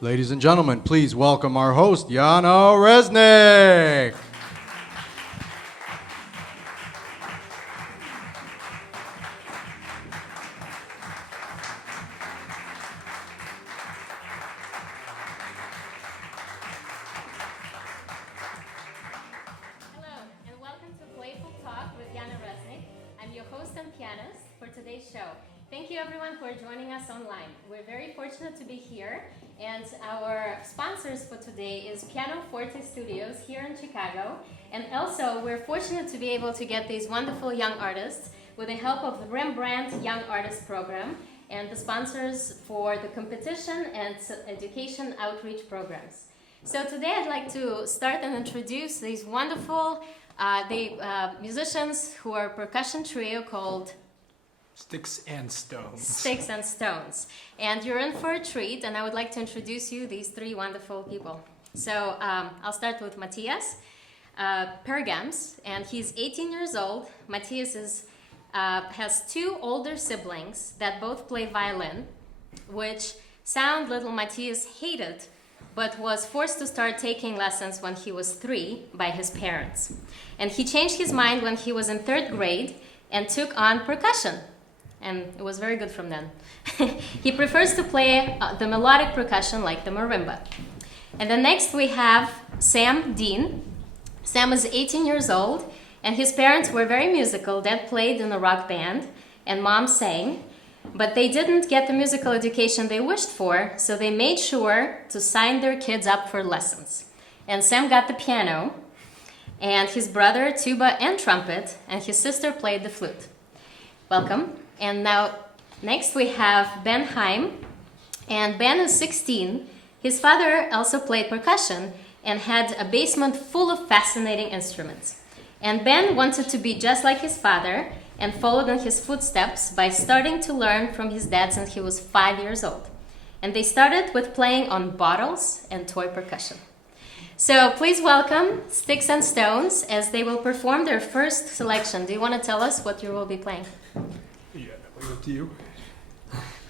Ladies and gentlemen, please welcome our host, Yana Reznik. Hello, and welcome to Playful Talk with Yana Reznik. I'm your host and pianist for today's show. Thank you everyone for joining us online. We're very fortunate to be here, and our sponsors for today is PianoForte Studios here in Chicago, and also we're fortunate to be able to get these wonderful young artists with the help of the Rembrandt Young Artist Program and the sponsors for the competition and education outreach programs. So today I'd like to start and introduce these wonderful musicians who are a percussion trio called Sticks and Stones. Sticks and Stones. And you're in for a treat, and I would like to introduce you these three wonderful people. So I'll start with Matthias, Pergams, and he's 18 years old. Matthias has two older siblings that both play violin, which sound little Matthias hated, but was forced to start taking lessons when he was 3 by his parents. And he changed his mind when he was in 3rd grade and took on percussion. And it was very good from then. He prefers to play the melodic percussion like the marimba. And then next we have Deane. Sam is 18 years old, and his parents were very musical. Dad played in a rock band, and Mom sang. But they didn't get the musical education they wished for, so they made sure to sign their kids up for lessons. And Sam got the piano, and his brother tuba and trumpet, and his sister played the flute. Welcome. And now, next we have Heim, and Ben is 16. His father also played percussion and had a basement full of fascinating instruments. And Ben wanted to be just like his father and followed in his footsteps by starting to learn from his dad since he was 5 years old. And they started with playing on bottles and toy percussion. So please welcome Sticks and Stones as they will perform their first selection. Do you want to tell us what you will be playing? Yeah, up to you.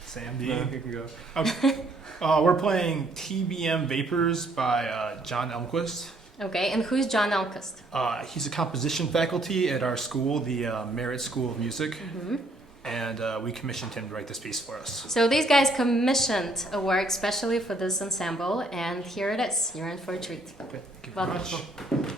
Sam, Deane, you can go. Okay. We're playing TBM Vapors by John Elmquist. Okay, and who's John Elmquist? He's a composition faculty at our school, the Merit School of Music. Mm-hmm. And we commissioned him to write this piece for us. So these guys commissioned a work especially for this ensemble, and here it is. You're in for a treat. Okay, thank you Welcome. very much.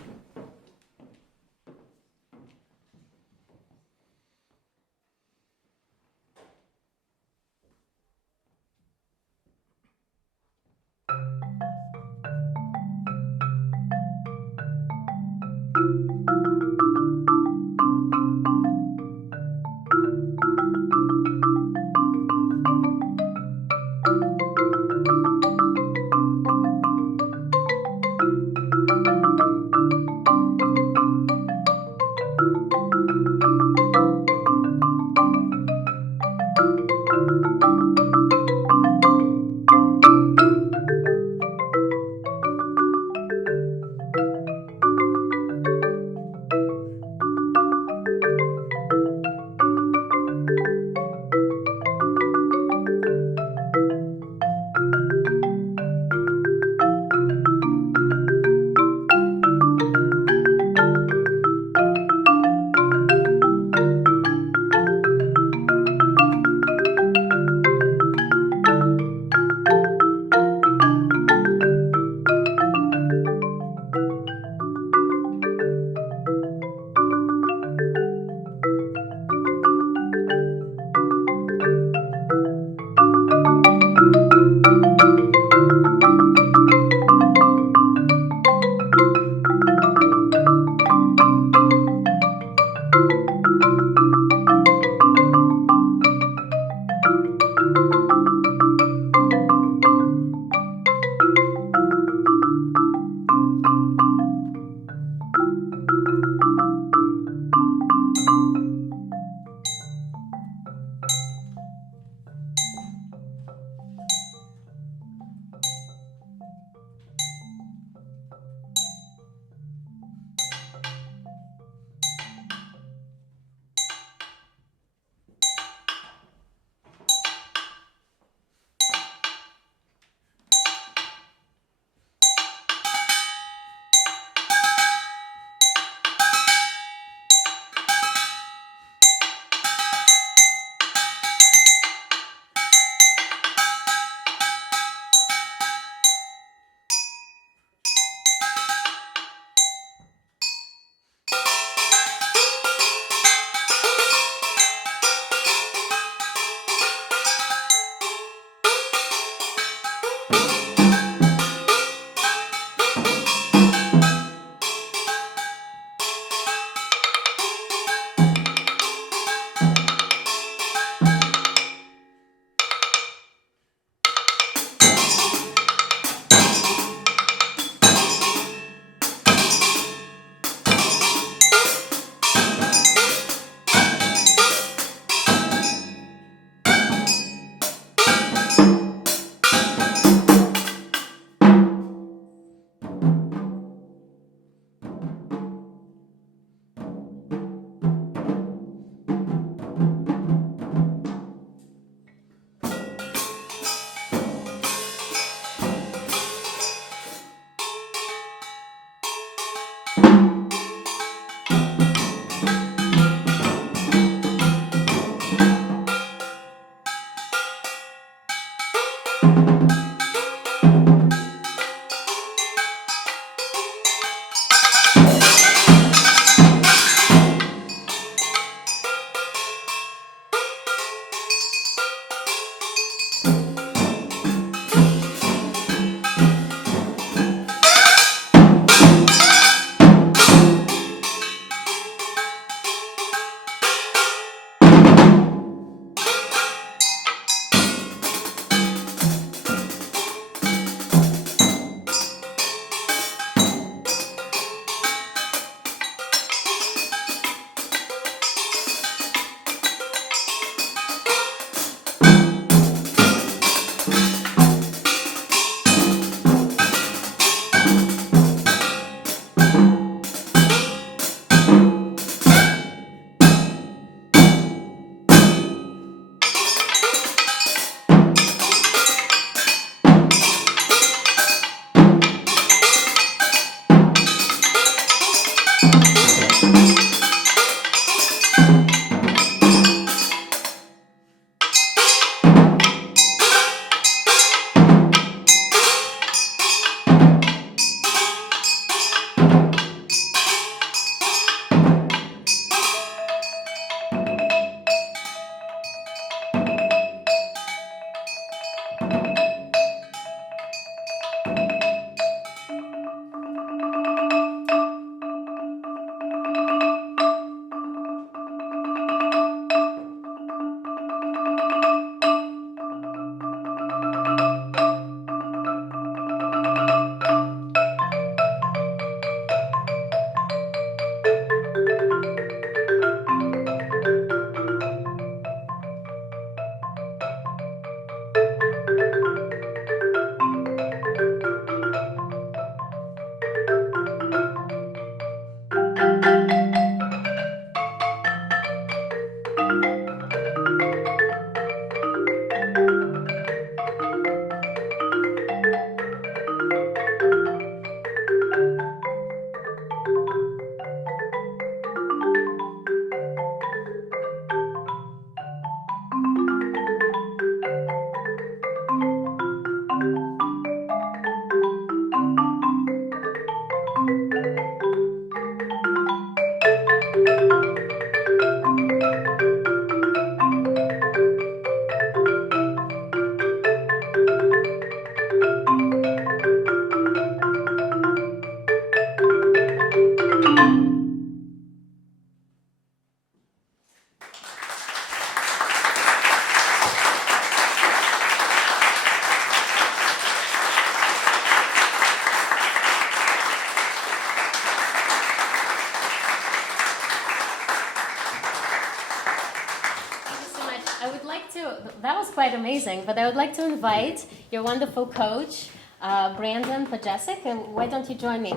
quite amazing. But I would like to invite your wonderful coach, Brandon Podjasek. And why don't you join me?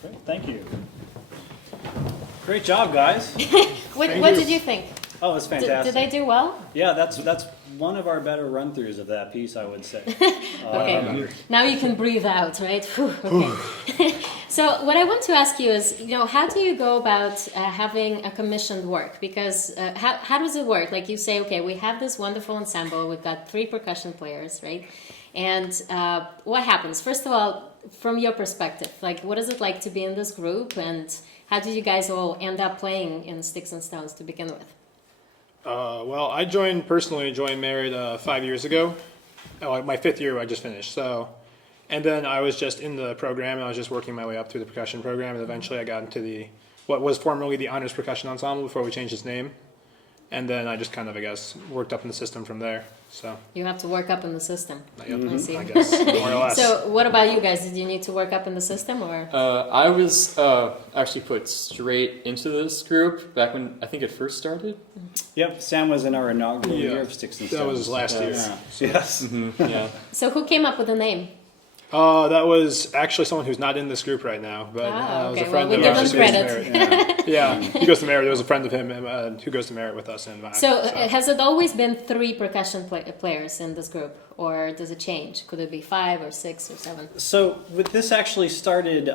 Great, thank you. Great job, guys. What did you think? Oh, it's fantastic. Did they do well? Yeah, that's one of our better run-throughs of that piece, I would say. Okay. Now you can breathe out, right? Whew, okay. So what I want to ask you is, how do you go about having a commissioned work? Because how does it work? Like you say, okay, we have this wonderful ensemble. We've got 3 percussion players, right? And what happens? First of all, from your perspective, like what is it like to be in this group, and how did you guys all end up playing in Sticks and Stones to begin with? Well, I personally joined Merit 5 years ago. My 5th year I just finished. And then I was just in the program, and I was just working my way up through the percussion program, and eventually I got into what was formerly the Honors Percussion Ensemble before we changed its name. And then I just kind of, I guess, worked up in the system from there. So you have to work up in the system. I see. I guess, more or less. So what about you guys? Did you need to work up in the system, or? I was actually put straight into this group back when I think it first started. Yep, Sam was in our inaugural year of Sticks and Stones. That was last year. Yeah. Yes. Yeah. So who came up with the name? That was actually someone who's not in this group right now, but okay. was a friend Well, we of give ours him who goes to credit. Merit. Yeah, he goes to Merit. There was a friend of him who goes to Merit with us. So has it always been 3 percussion players in this group, or does it change? Could it be 5 or 6 or 7? So this actually started,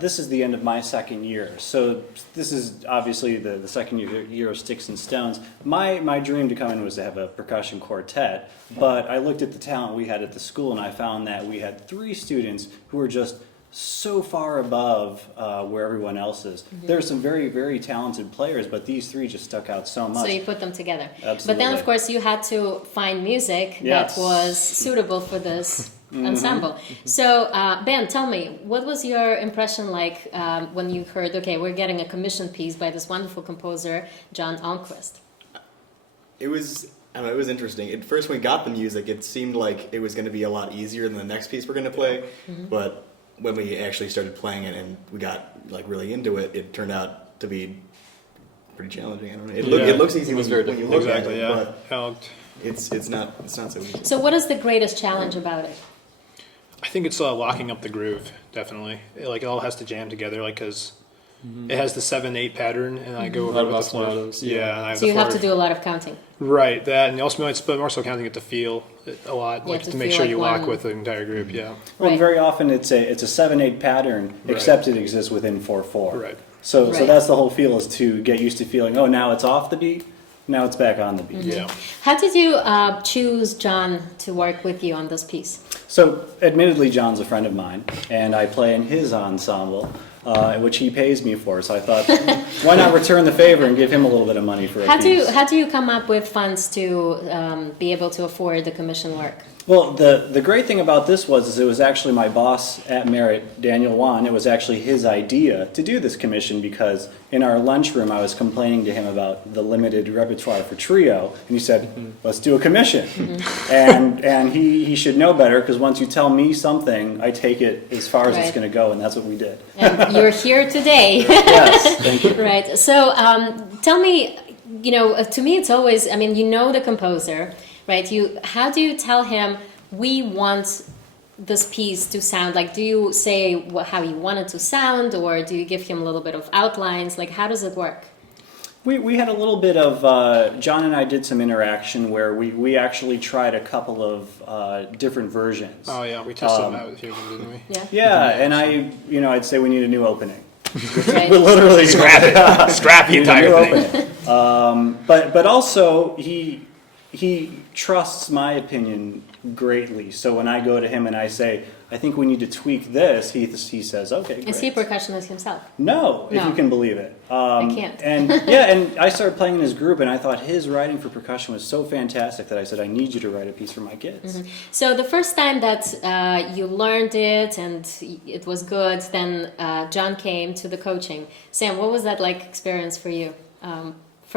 this is the end of my 2nd year. So this is obviously the 2nd year of Sticks and Stones. My dream to come in was to have a percussion quartet, but I looked at the talent we had at the school, and I found that we had 3 students who were just so far above where everyone else is. There are some very, very talented players, but these 3 just stuck out so much. So you put them together. Absolutely. But then, of course, you had to find music that was suitable for this ensemble. So, Ben, tell me, what was your impression like when you heard, okay, we're getting a commissioned piece by this wonderful composer, John Almquist? It was interesting. At first, when we got the music, it seemed like it was going to be a lot easier than the next piece we're going to play. But when we actually started playing it and we got really into it, it turned out to be pretty challenging. I don't know. It looks easy when you look at it, but it's not so easy. So, what is the greatest challenge about it? I think it's locking up the groove. Definitely, it all has to jam together, because it has the 7/8 pattern, and I go over with the 4. So you have to do a lot of counting. Right, that, and also but more so counting it to feel it a lot, to make sure you lock with the entire group. Yeah. Well, Right. very often it's a 7/8 pattern, except it exists within 4/4. Right. So Right. that's the whole feel, is to get used to feeling, oh, now it's off the beat, now it's back on the beat. Yeah. How did you choose John to work with you on this piece? So, admittedly, John's a friend of mine, and I play in his ensemble, which he pays me for. So I thought, why not return the favor and give him a little bit of money for a piece? How do you come up with funds to be able to afford the commission work? Well, the great thing about this is it was actually my boss at Merit, Daniel Wan. It was actually his idea to do this commission, because in our lunchroom I was complaining to him about the limited repertoire for trio, and he said, let's do a commission. And he should know better, because once you tell me something, I take it as far as it's going to go, and that's what we did. And you're here today. Yes, thank you. Right. So tell me, to me it's always, the composer, right? How do you tell him, we want this piece to sound like? Do you say how you want it to sound, or do you give him a little bit of outlines? Like, how does it work? We had a little bit of, John and I did some interaction where we actually tried a couple of different versions. Oh yeah, we tested them out with a few of them, didn't we? Yeah. Yeah, and I'd say we need a new opening. Right. We're literally Scrap the entire thing. But also he trusts my opinion greatly. So when I go to him and I say, I think we need to tweak this, he says, okay, great. Is he a percussionist himself? No, if No. you can believe it. I can't. And I started playing in his group, and I thought his writing for percussion was so fantastic that I said, I need you to write a piece for my kids. So the first time that you learned it and it was good, then John came to the coaching. Sam, what was that experience for you?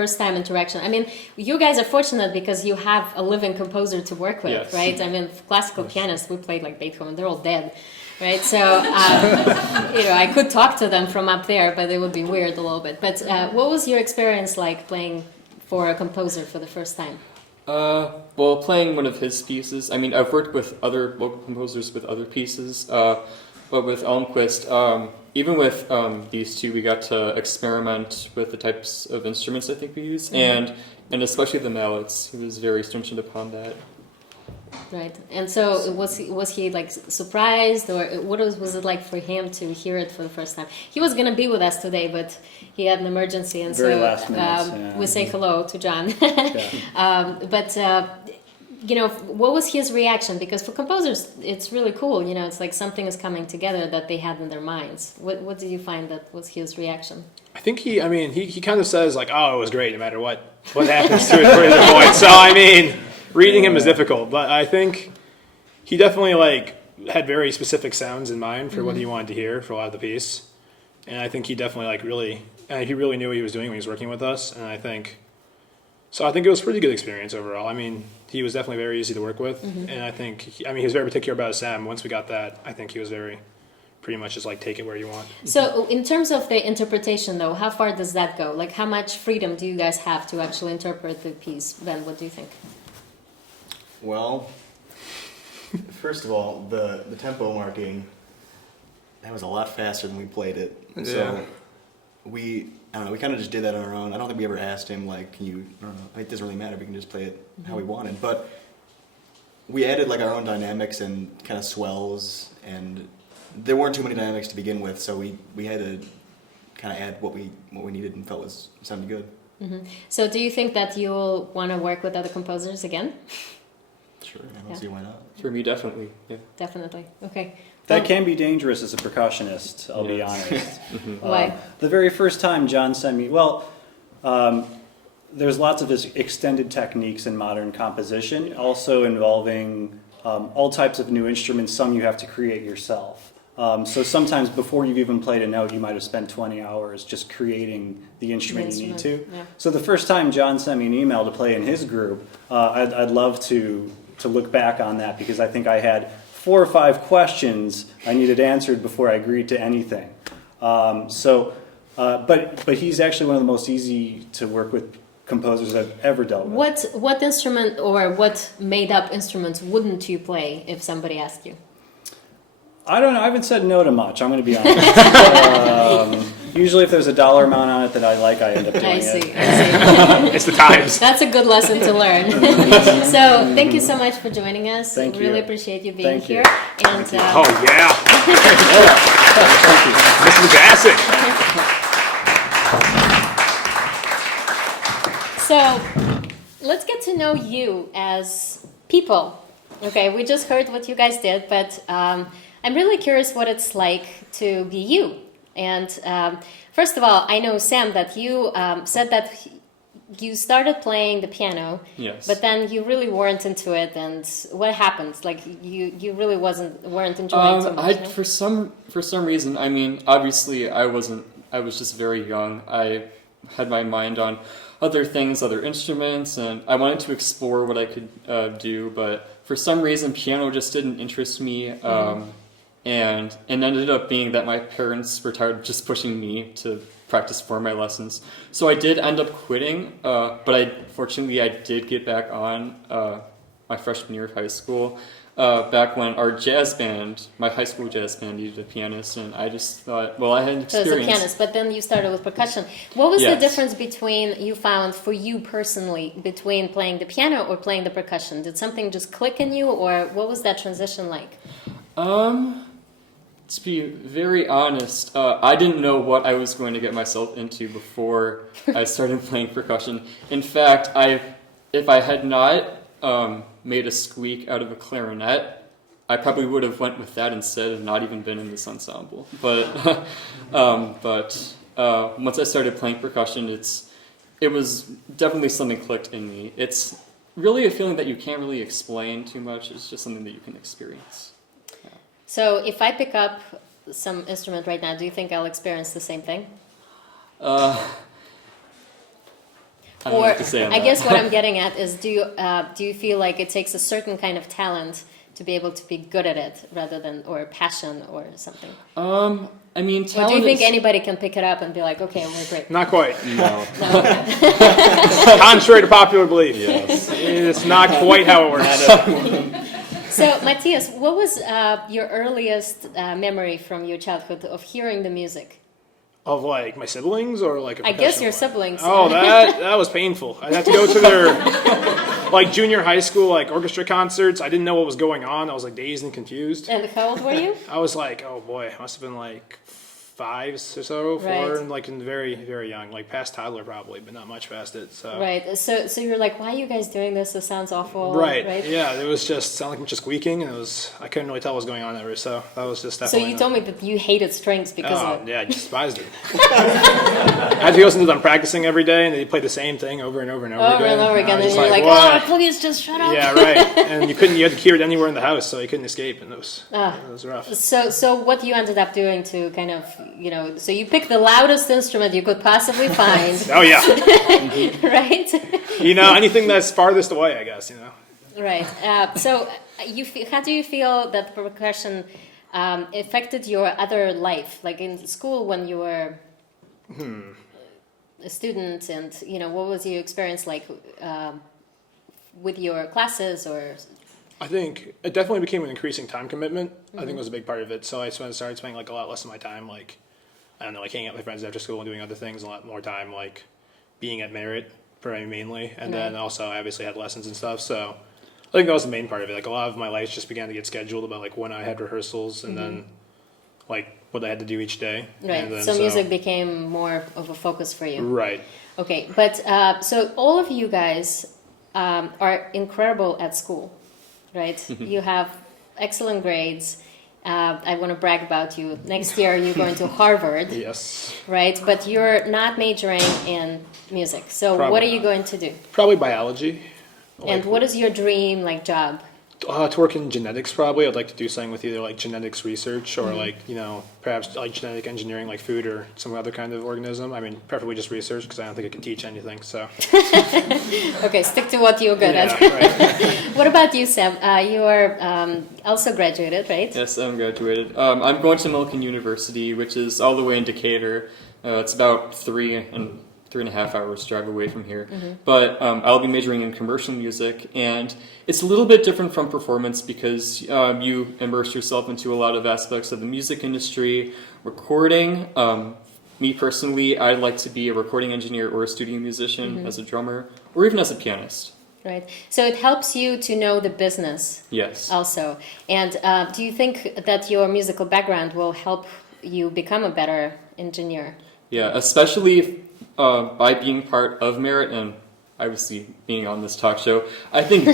First time interaction. You guys are fortunate because you have a living composer to work with, Yes. right? Classical pianists, we played like Beethoven, they're all dead, right? So, I could talk to them from up there, but it would be weird a little bit. But what was your experience like playing for a composer for the first time? Well, playing one of his pieces. I mean, I've worked with other local composers with other pieces, but with Elmquist, even with these two, we got to experiment with the types of instruments I think we use, and especially the mallets. He was very stringent upon that. Right. And so was he like surprised, or what was it like for him to hear it for the first time? He was going to be with us today, but he had an emergency, and Very so last minute, we say hello to John. Yeah. But what was his reaction? Because for composers, it's really cool. It's like something is coming together that they had in their minds. What did you find that was his reaction? I think he kind of says like, oh, it was great no matter what happens to it for his point. So I mean, reading him is difficult, but I think he definitely like had very specific sounds in mind for what he wanted to hear for a lot of the piece, and I think he definitely he really knew what he was doing when he was working with us, and I think it was a pretty good experience overall. I mean, he was definitely very easy to work with, and I think he was very particular about his sound. Once we got that, I think he was pretty much just like take it where you want. So in terms of the interpretation, though, how far does that go? Like, how much freedom do you guys have to actually interpret the piece? Ben, what do you think? Well, first of all, the tempo marking, that was a lot faster than we played it. So we kind of just did that on our own. I don't think we ever asked him, like, can you, I don't know, it doesn't really matter, we can just play it how we wanted. But we added, like, our own dynamics and kind of swells, and there weren't too many dynamics to begin with, so we had to kind of add what we needed and felt sounded good. So do you think that you'll want to work with other composers again? Sure, I don't see why not. For me, definitely. Yeah. Definitely. Okay. That can be dangerous as a percussionist, I'll be honest. Why? The very first time John sent me, there's lots of extended techniques in modern composition, also involving all types of new instruments. Some you have to create yourself. So sometimes before you've even played a note, you might have spent 20 hours just creating the instrument you need to. Yeah. So the first time John sent me an email to play in his group, I'd love to look back on that, because I think I had 4 or 5 questions I needed answered before I agreed to anything. But he's actually one of the most easy to work with composers I've ever dealt with. What instrument or what made up instruments wouldn't you play if somebody asked you? I don't know. I haven't said no to much. I'm going to be honest. Usually, if there's a dollar amount on it that I like, I end up doing I see. it. It's the times. That's a good lesson to learn. So, thank you so much for joining us. Thank you. Really appreciate you being Thank you. here. And Oh yeah, Mr. Podjasek. so, let's get to know you as people. Okay, we just heard what you guys did, but I'm really curious what it's like to be you. And first of all, I know, Sam, that you said that you started playing the piano, Yes. but then you really weren't into it. And what happened? Like you really weren't enjoying it so much. No? For some reason, I mean, obviously, I was just very young. I had my mind on other things, other instruments, and I wanted to explore what I could do. But for some reason, piano just didn't interest me. And it ended up being that my parents were tired of just pushing me to practice for my lessons. So I did end up quitting, but fortunately I did get back on my freshman year of high school, back when our jazz band, my high school jazz band, needed a pianist, and I just thought, well, I had an experience. So as a pianist, but then you started with percussion. What was the Yes. difference you found for you personally, between playing the piano or playing the percussion? Did something just click in you, or what was that transition like? To be very honest, I didn't know what I was going to get myself into before I started playing percussion. In fact, if I had not made a squeak out of a clarinet, I probably would have went with that instead and not even been in this ensemble. But once I started playing percussion, it was definitely something clicked in me. It's really a feeling that you can't really explain too much. It's just something that you can experience. So if I pick up some instrument right now, do you think I'll experience the same thing? I don't know what to say on I that. guess what I'm getting at is, do you feel like it takes a certain kind of talent to be able to be good at it rather than, or passion or something? I mean, Or talent do you think is- anybody can pick it up and be like, okay, I'm really great? Not quite. No. Contrary to popular belief. Yes. It's not quite how it works. So, Matthias, what was your earliest memory from your childhood of hearing the music? Of like my siblings or like a I guess professional your one? siblings. Oh, that was painful. I had to go to their like junior high school like orchestra concerts. I didn't know what was going on. I was like dazed and confused. And how old were you? I was like, oh boy, I must have been like 5 or so, 4, Right. and like in very, very young, like past toddler probably, but not much past it. So Right. So you're like, why are you guys doing this? This sounds awful. Right. Right. Yeah, it was just sounded like I'm just squeaking, and I couldn't really tell what was going on ever. So that was just So definitely. you told me that you hated strings because of it. Yeah, I despised it. I had to listen to them practicing every day, and they play the same thing over and over and over Over again. and over I again, was and just you're like, "What?" oh, please just shut up. Yeah, right. And you had to hear it anywhere in the house, so you couldn't escape, and it was rough. So what you ended up doing to kind of, so you picked the loudest instrument you could possibly find, Oh yeah, right? anything that's farthest away, I guess. Right. So how do you feel that percussion affected your other life, like in school when you were a student, and what was your experience like with your classes or? I think it definitely became an increasing time commitment. I think was a big part of it. So I started spending like a lot less of my time, like I don't know, like hanging out with my friends after school and doing other things. A lot more time, like being at Merit mainly, and then also I obviously had lessons and stuff. So I think that was the main part of it. Like a lot of my life just began to get scheduled about like when I had rehearsals and then like what I had to do each day. Right. And then, So music became more of a focus for you. Right. Okay, but so all of you guys are incredible at school, right? You have excellent grades. I want to brag about you. Next year you're going to Harvard, Yes. right? But you're not majoring in music. So what Probably are you not. going to do? Probably biology. And what is your dream job? To work in genetics, probably. I'd like to do something with either like genetics research or like perhaps like genetic engineering, like food or some other kind of organism. I mean, preferably just research because I don't think I can teach anything. So Okay, stick to what you're good yeah, at. right. What about you, Sam? You are also graduated, right? Yes, I'm graduated. I'm going to Milken University, which is all the way in Decatur. It's about 3.5 hours drive away from here. But I'll be majoring in commercial music, and it's a little bit different from performance because you immerse yourself into a lot of aspects of the music industry, recording. Me personally, I'd like to be a recording engineer or a studio musician as a drummer, or even as a pianist. Right. So it helps you to know the business Yes. also. And do you think that your musical background will help you become a better engineer? Yeah, especially by being part of Merit and obviously being on this talk show. I think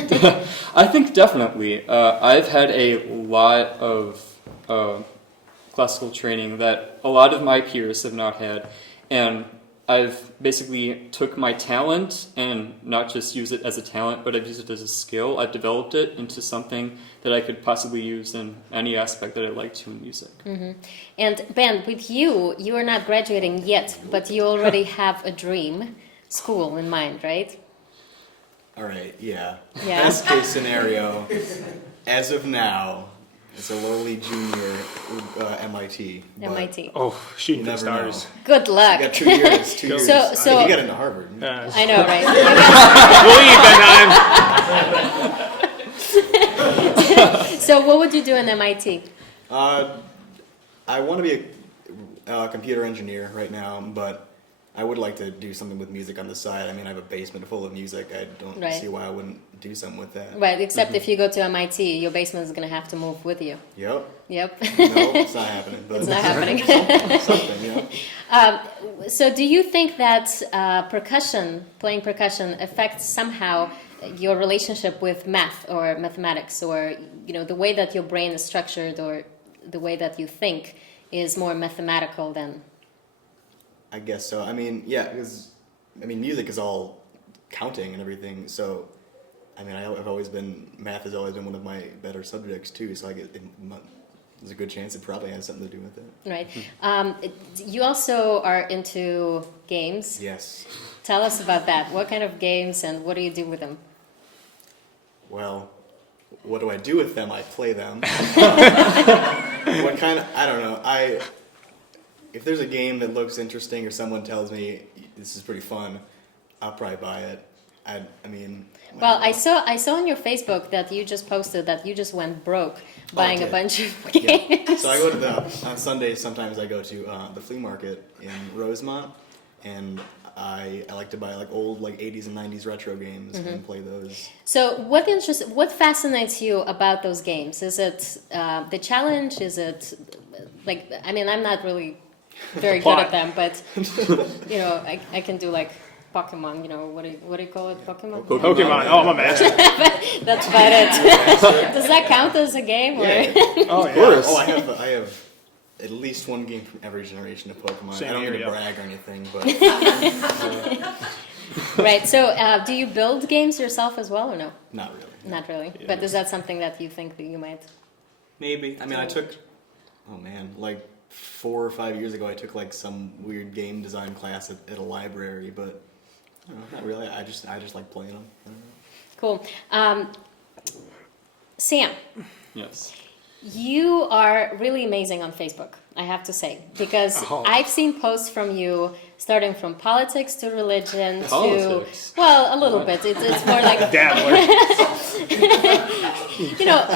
I think definitely. I've had a lot of classical training that a lot of my peers have not had, and I've basically took my talent and not just use it as a talent, but I've used it as a skill. I've developed it into something that I could possibly use in any aspect that I like to in music. And Ben, with you, you are not graduating yet, but you already have a dream school in mind, right? All right, yeah. Yeah. Best case scenario, as of now, it's a lowly junior MIT. but MIT. Oh, shooting You for the never stars. Good You luck. got 2 years. 2 years. So- you got into Harvard. I know, right? Believe, So what would you do in MIT? I want to be a computer engineer right now, but I would like to do something with music on the side. I mean, I have a basement full of music. I don't Right. see why I wouldn't do something with that. Right, except if you go to MIT, your basement is going to have to move with you. Yep. Yep. No, it's not happening. But It's not happening. something, So do you think that playing percussion affects somehow your relationship with math or mathematics, or the way that your brain is structured, or the way that you think is more mathematical than? I guess so. I mean, yeah, because music is all counting and everything. So, I mean, math has always been one of my better subjects too. So there's a good chance it probably has something to do with it. Right. You also are into games. Yes. Tell us about that. What kind of games and what do you do with them? Well, what do I do with them? I play them. I don't know. If there's a game that looks interesting or someone tells me this is pretty fun, I'll probably buy it. I mean. Well, I saw on your Facebook that you just posted that you just went broke buying a bunch of games. Yeah. So I go to on Sundays. Sometimes I go to the flea market in Rosemont, and I like to buy like old 80s and 90s retro games and play those. So what fascinates you about those games? Is it the challenge? Is it I'm not really very good at them, but I can do Pokemon, what do you call it? Pokemon? Pokemon. Oh, I'm a master. That's about it. Does that count as a game? Yeah. Oh, of course. I have at least one game from every generation of Pokemon. Same I don't here, mean to yeah. brag or anything, but Right. So, do you build games yourself as well, or no? not really. Not really. Yeah. But is that something that you think that you might? Maybe. I mean, I took 4 or 5 years ago, I took some weird game design class at a library, but I don't know, not really. I just like playing them. I don't know. Cool. Sam, Yes. you are really amazing on Facebook, I have to say, because I've seen posts from you starting from politics to religion Politics? to, well, a little bit. It's more like, Dabbler.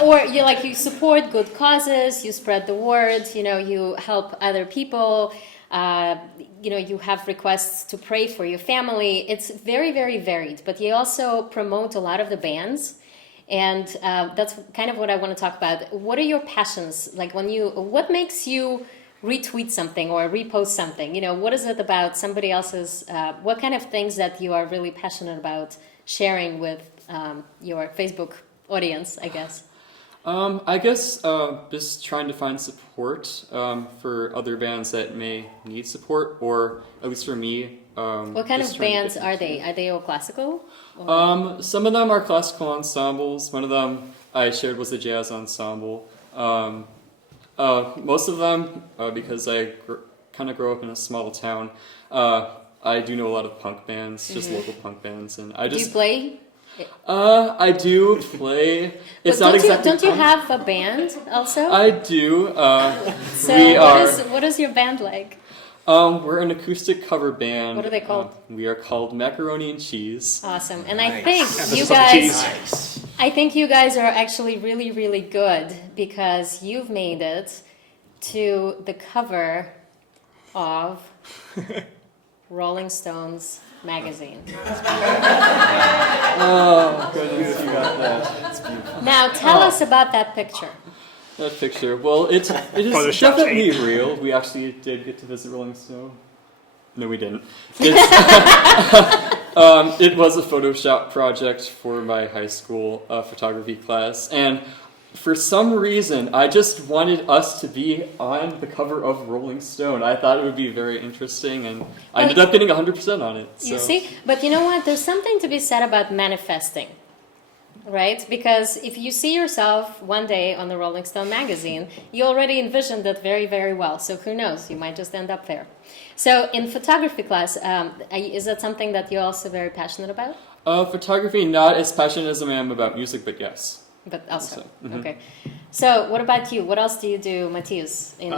or you support good causes, you spread the word, you help other people, you have requests to pray for your family. It's very, very varied, but you also promote a lot of the bands. And that's kind of what I want to talk about. What are your passions? What makes you retweet something or repost something? What is it about somebody else's, what kind of things that you are really passionate about sharing with your Facebook audience, I guess? I guess just trying to find support for other bands that may need support, or at least for me. What kind of bands are they? Are they all classical? Some of them are classical ensembles. One of them I shared was a jazz ensemble. Most of them, because I kind of grew up in a small town, I do know a lot of punk bands, just local punk bands, and I just. Do you play? I do play. It's not exactly. Don't you have a band also? I do. What is your band like? We're an acoustic cover band. What are they called? We are called Macaroni and Cheese. Awesome. And Nice. I think you guys are actually really, really good because you've made it to the cover of Rolling Stones magazine. Oh, goodness, you got that. Now tell us about that picture. That picture. Well, it is Photoshop definitely tape. real. We actually did get to visit Rolling Stone. No, we didn't. It was a Photoshop project for my high school photography class, and for some reason, I just wanted us to be on the cover of Rolling Stone. I thought it would be very interesting, and I ended up getting 100% on it. So. You see? But you know what? There's something to be said about manifesting. Right? Because if you see yourself one day on the Rolling Stone magazine, you already envisioned it very, very well. So who knows? You might just end up there. So in photography class, is that something that you're also very passionate about? Photography, not as passionate as I am about music, but yes. But also, mhm. okay. So what about you? What else do you do, Matthias, in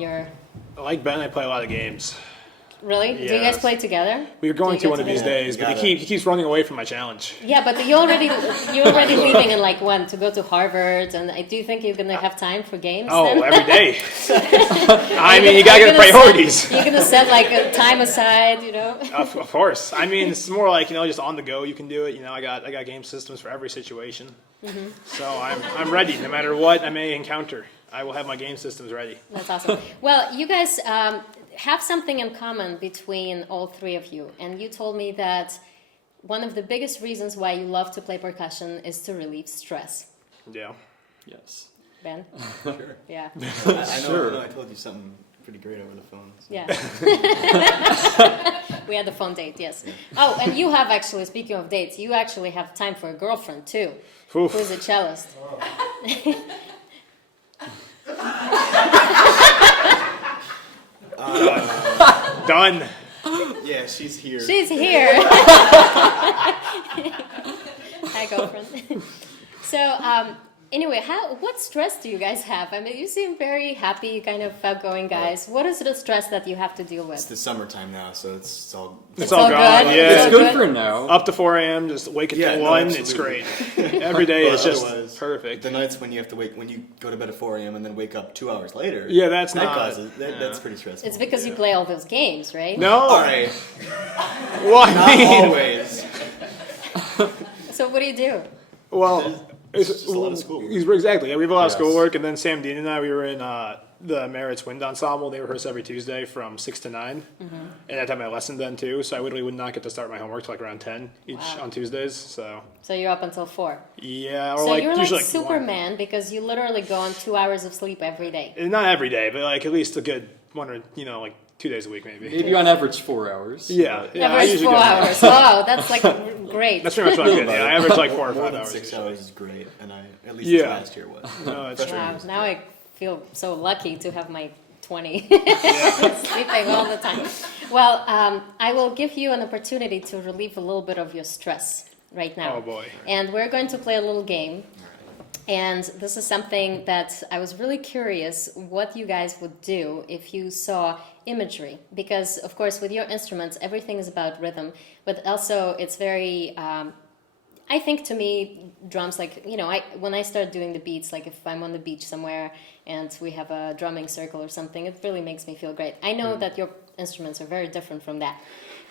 your... Like Ben, I play a lot of games. Really? Do you guys Yes. play together? We are Do going you to get one of these together? days, but he keeps running away from my challenge. Yeah, but you're already leaving in to go to Harvard, and do you think you're gonna have time for games? Oh, then? every day. I mean, you gotta get priorities. You're gonna set a time aside, Of course. I mean, it's more like just on the go. You can do it. I got game systems for every situation. Mm-hmm. So I'm ready. No matter what I may encounter, I will have my game systems ready. That's awesome. Well, you guys have something in common between all three of you, and you told me that one of the biggest reasons why you love to play percussion is to relieve stress. Yeah. Yes. Ben? Sure. Yeah. I know. Sure. I told you something pretty great over the phone. So. Yeah. We had the phone date, yes. Oh, and you have actually, speaking of dates, you actually have time for a girlfriend too, Oof. who's a cellist. Done. Yeah, she's here. She's here. Hi, girlfriend. So, Anyway, what stress do you guys have? I mean, you seem very happy, kind of outgoing guys. What is the stress that you have to deal It's with? the summertime now, so it's all. It's all gone. good. Yeah, It's It's good for now. up to 4 a.m. Just wake at Yeah, no, 1. It's absolutely. great. Every day is But just otherwise, perfect. The nights when you have to wake, when you go to bed at 4 a.m. and then wake up 2 hours later. Yeah, that's that not. causes that's pretty stressful. It's because you play all those games, right? No. All right, Well, I not mean, always. So what do you do? well, It's just a lot of schoolwork. Exactly. Yeah, we have a lot of Yes. schoolwork, and then Sam, Deane, and I, we were in the Merritt's Wind Ensemble. They rehearse every Tuesday from 6 to 9, and I'd have my lesson then too. So I literally would not get to start my homework till like around 10 each Wow. on Tuesdays. So So you're up until 4. yeah, or So like you're like usually Superman because you literally go on 2 hours of sleep every day. not every day, but like at least a good one or like 2 days a week maybe. Maybe on average 4 hours. Yeah, yeah. I Average usually 4 go- hours. Wow, that's like great. That's pretty much what I get. Yeah, I average like 4 or More 5 than hours. 6 hours is great, and at least Yeah. last year was. No, it's true. Wow, now I feel so lucky to have my 20 sleeping all the time. Well, I will give you an opportunity to relieve a little bit of your stress right now. Oh boy. And we're going to play a little game. And this is something that I was really curious what you guys would do if you saw imagery. Because, of course, with your instruments, everything is about rhythm. But also, it's very, I think to me, drums, like, when I start doing the beats, like if I'm on the beach somewhere and we have a drumming circle or something, it really makes me feel great. I know that your instruments are very different from that.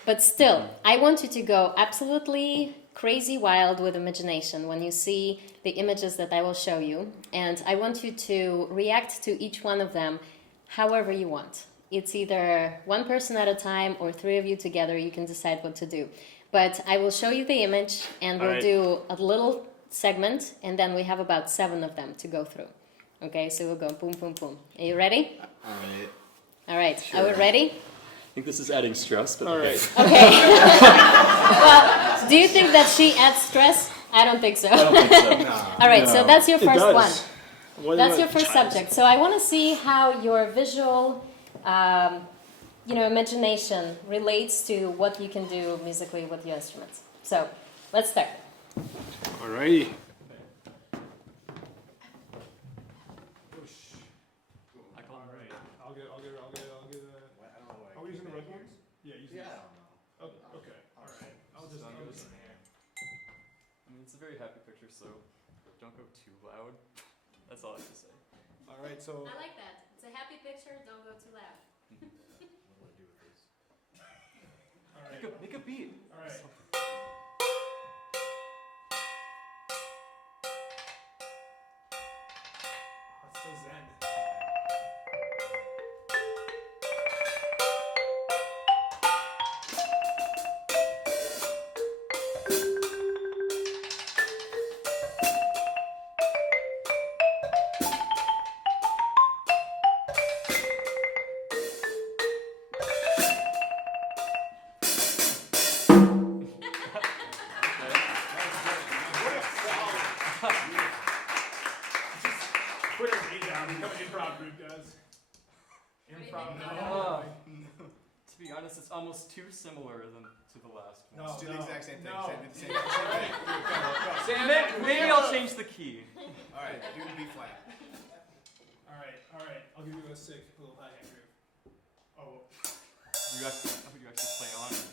But still, I want you to go absolutely crazy wild with imagination when you see the images that I will show you. And I want you to react to each one of them however you want. It's either one person at a time or 3 of you together. You can decide what to do. But I will show you the image and we'll Alright. do a little segment and then we have about 7 of them to go through. Okay, so we'll go boom, boom, boom. Are you ready? All right. All right, are we ready? I think this is adding stress, but All okay. right. Okay. Well, do you think that she adds stress? I don't think so. I don't think so. Nah. All right, so No. that's your It first does. one. What That's about your first child? subject. So I want to see how your visual, imagination relates to what you can do musically with your instruments. So let's start. Alrighty. Alright. I'll get Are we using the red ones? Yeah, using I don't know. Oh, okay. Alright. I'll just I mean, it's a very happy picture, so don't go too loud. That's all I have to say. Alright, so I like that. It's a happy picture. Don't go too loud. alright. Make a beat. Alright. Oh, it's so zen. Put a beat down. Become an improv group, guys. Improv. To be honest, it's almost too similar to the last one. Let's do the exact same thing. No. Same thing. Maybe I'll change the key. Alright, do the B flat. Alright. I'll give you a sick little hi-hat groove. Oh, I would you actually play on it.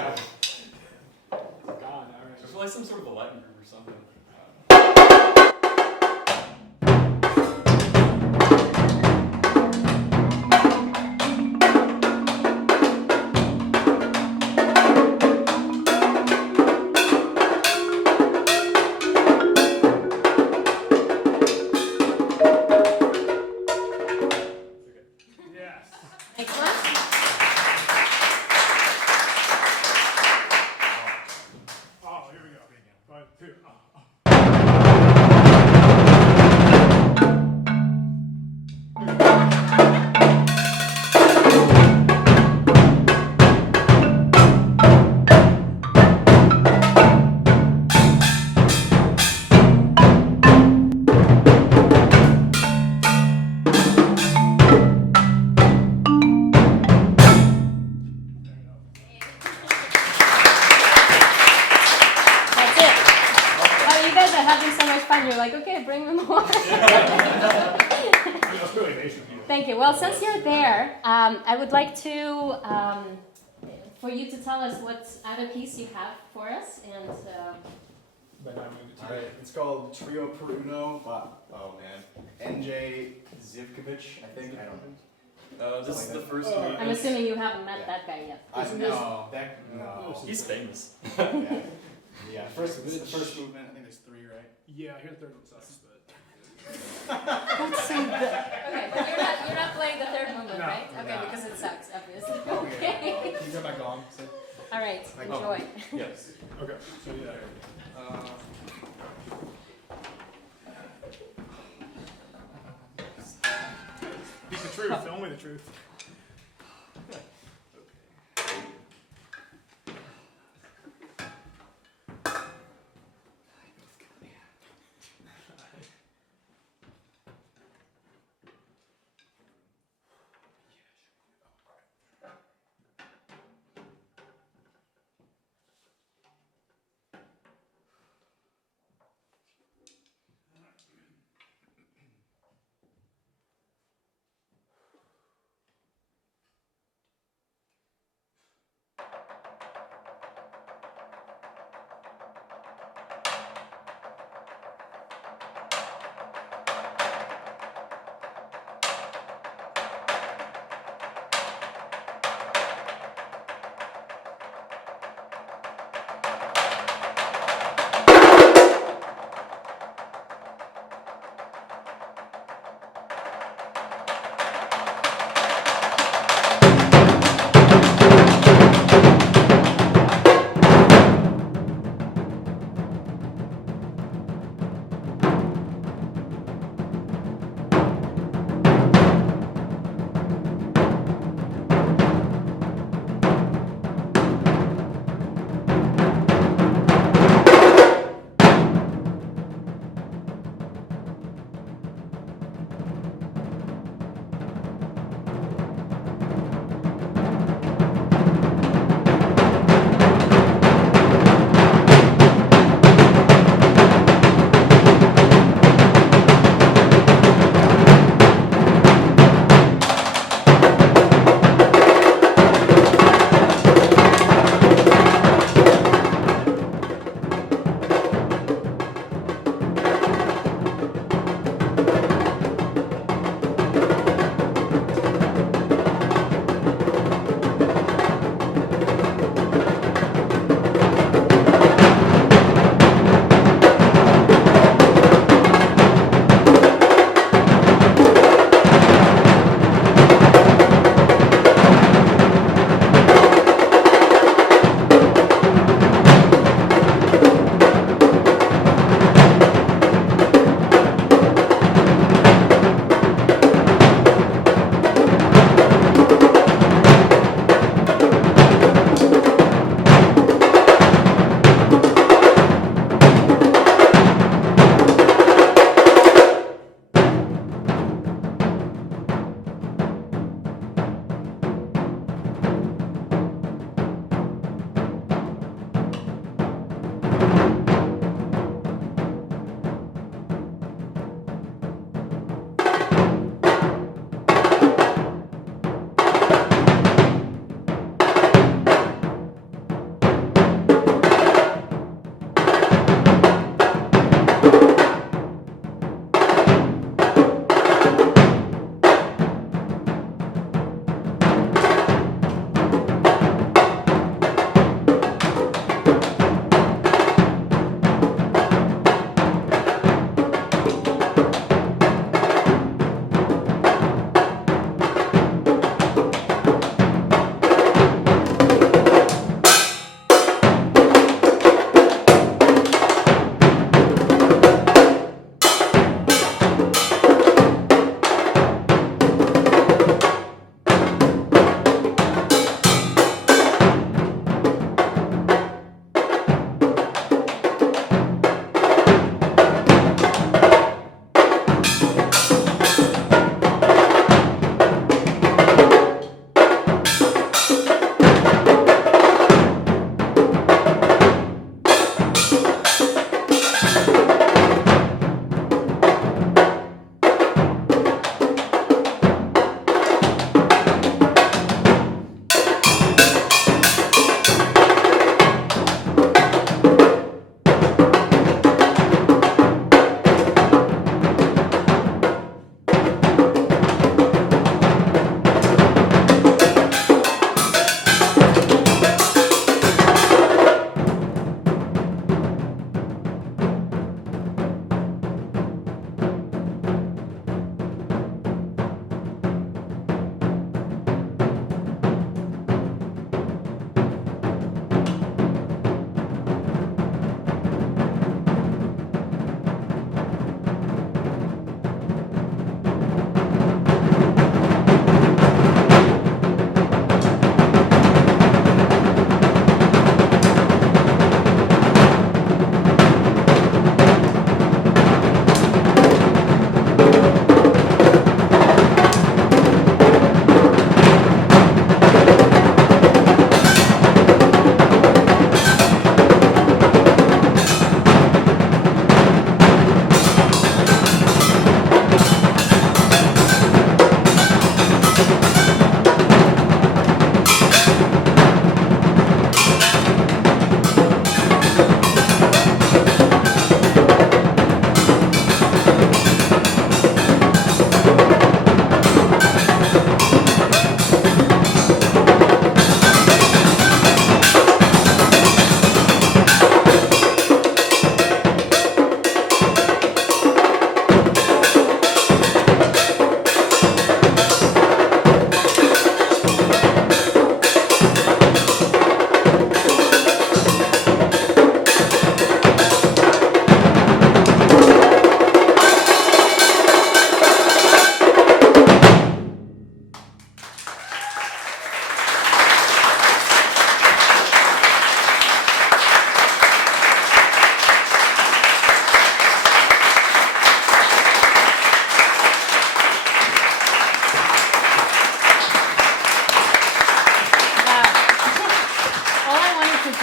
God, all right. I feel like some sort of a Latin group or something. Yes. Excellent. Oh, here we go. 1, 2. That's it. Oh, you guys are having so much fun. You're like, okay, bring them more. That's really nice of you. Thank you. Well, since you're there, I would like to for you to tell us what other piece you have for us, and All right, it's called Trio per Uno. Oh man, NJ Zivkovic, I think. I don't know. This is the first I'm meeting. assuming you haven't met that guy yet. No, no. He's famous. Yeah, yeah. First, this is the first movement. I think there's 3, right? Yeah, I hear the third one sucks, but. That's so good. Okay, but you're not playing the third movement, No, right? Okay, no. because it sucks, obviously. Okay. Can you get my gong? All right, enjoy. Yes. Okay, so yeah. Speak the truth, only the truth.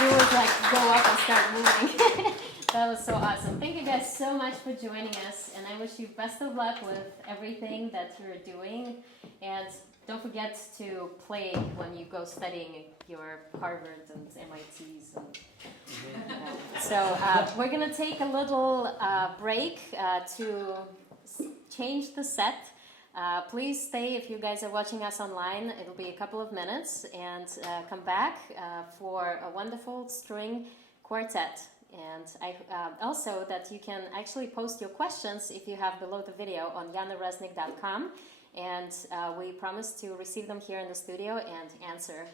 you would like go up and start moving. That was so awesome. Thank you guys so much for joining us, and I wish you best of luck with everything that you're doing. And don't forget to play when you go studying your Harvard and MITs. So we're gonna take a little break to change the set. Please stay if you guys are watching us online. It'll be a couple of minutes, and come back for a wonderful string quartet. And I also that you can actually post your questions if you have below the video on yanareznik.com, and we promise to receive them here in the studio and answer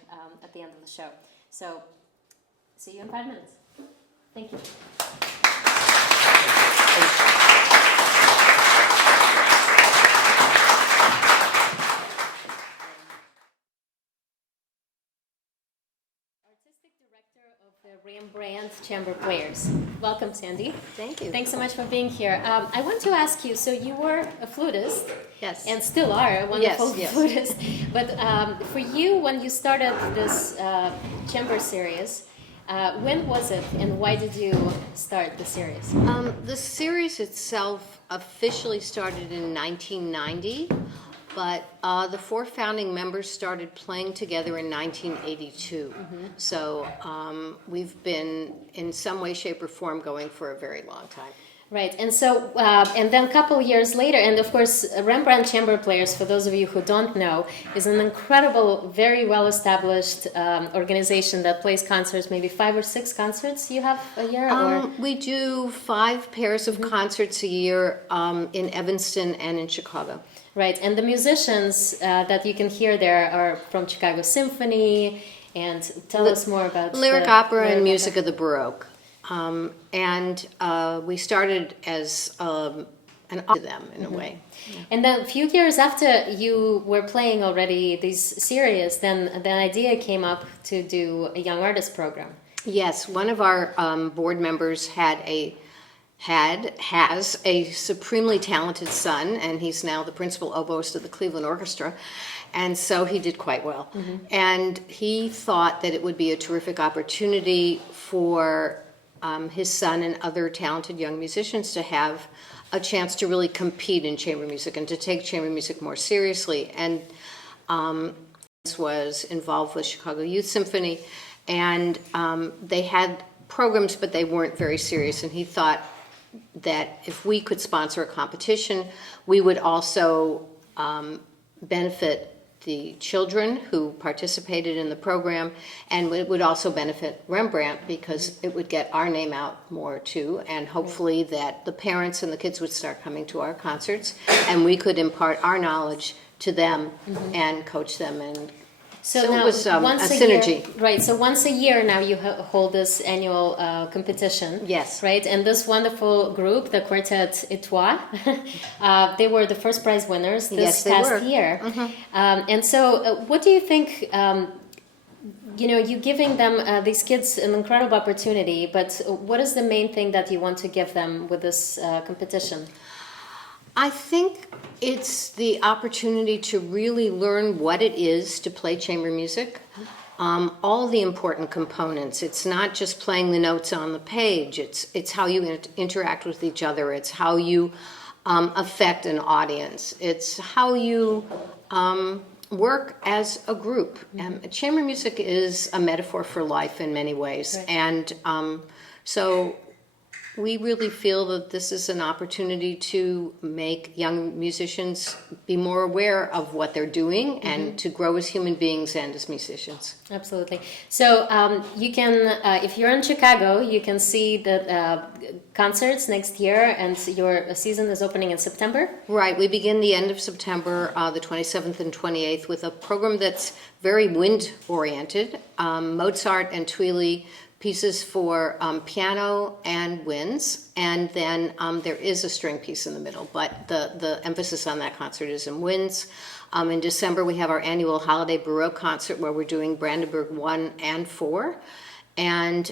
at the end of the show. So see you in 5 minutes. Thank you. The Rembrandt Chamber Players. Welcome, Sandy. Thank you. Thanks so much for being here. I want to ask you, so you were a flutist. Yes. And still are a wonderful Yes. flutist. But for you, when you started this chamber series, when was it and why did you start the series? The series itself officially started in 1990, but the 4 founding members started playing together in 1982. So we've been, in some way, shape, or form, going for a very long time. Right, and so, and then a couple years later, and of course, Rembrandt Chamber Players, for those of you who don't know, is an incredible, very well-established organization that plays concerts, maybe 5 or 6 concerts you have a year? Or? We do 5 pairs of concerts a year in Evanston and in Chicago. Right, and the musicians that you can hear there are from Chicago Symphony, and tell us more about lyric opera and music of the Baroque. And we started as an to them in a way. And then a few years after you were playing already these series, then the idea came up to do a young artist program. Yes, one of our board members has a supremely talented son, and he's now the principal oboist of the Cleveland Orchestra, and so he did quite well. And he thought that it would be a terrific opportunity for his son and other talented young musicians to have a chance to really compete in chamber music and to take chamber music more seriously. And was involved with Chicago Youth Symphony, and they had programs, but they weren't very serious, and he thought that if we could sponsor a competition, we would also benefit the children who participated in the program, and it would also benefit Rembrandt because it would get our name out more too, and hopefully that the parents and the kids would start coming to our concerts, and we could impart our knowledge to them and coach them. And so now, it was a synergy. Year, right, so once a year now you hold this annual competition. Yes. Right, and this wonderful group, the Quartet Etoile, they were the first prize winners this past year. And so what do you think, you're giving them, these kids, an incredible opportunity, but what is the main thing that you want to give them with this competition? I think it's the opportunity to really learn what it is to play chamber music, all the important components. It's not just playing the notes on the page. It's how you interact with each other. It's how you affect an audience. It's how you work as a group. Chamber music is a metaphor for life in many ways, and so we really feel that this is an opportunity to make young musicians be more aware of what they're doing and to grow as human beings and as musicians. Absolutely. So you can, if you're in Chicago, you can see the concerts next year, and your season is opening in September? Right. We begin the end of September, the 27th and 28th, with a program that's very wind-oriented, Mozart and Etoile pieces for piano and winds, and then there is a string piece in the middle, but the emphasis on that concert is in winds. In December, we have our annual Holiday Baroque concert where we're doing Brandenburg 1 and 4. And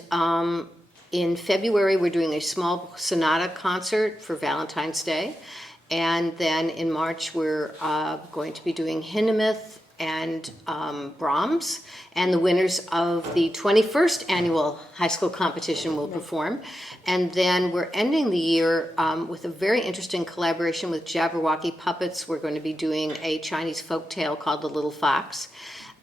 in February, we're doing a small sonata concert for Valentine's Day. And then in March, we're going to be doing Hindemith and Brahms. And the winners of the 21st annual high school competition will perform. And then we're ending the year with a very interesting collaboration with Jabberwocky Puppets. We're going to be doing a Chinese folk tale called The Little Fox,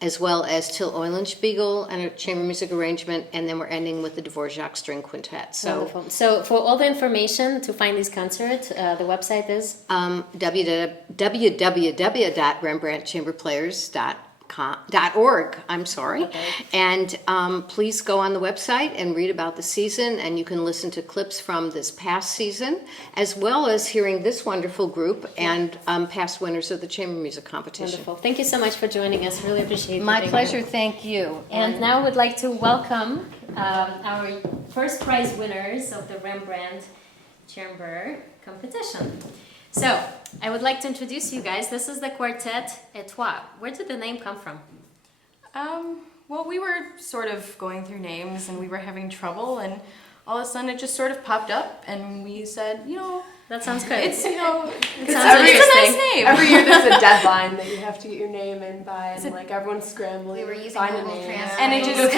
as well as Till Eulenspiegel and a chamber music arrangement, and then we're ending with the Dvorak String Quintet. Wonderful. So for all the information to find these concerts, the website is? www.rembrandtchamberplayers.org. And please go on the website and read about the season, and you can listen to clips from this past season, as well as hearing this wonderful group and past winners of the chamber music competition. Wonderful. Thank you so much for joining us. Really appreciate you My being pleasure. here. Thank you. And now we'd like to welcome our first prize winners of the Rembrandt Chamber competition. So, I would like to introduce you guys. This is the Quartet Etoile. Where did the name come from? Well, we were sort of going through names and we were having trouble, and all of a sudden it just sort of popped up, and we said, That sounds good. it's, It sounds it's a interesting. nice name. Every year there's a deadline that you have to get your name in by, and like everyone's scrambling. We were using find a Google name. Translate. And it just,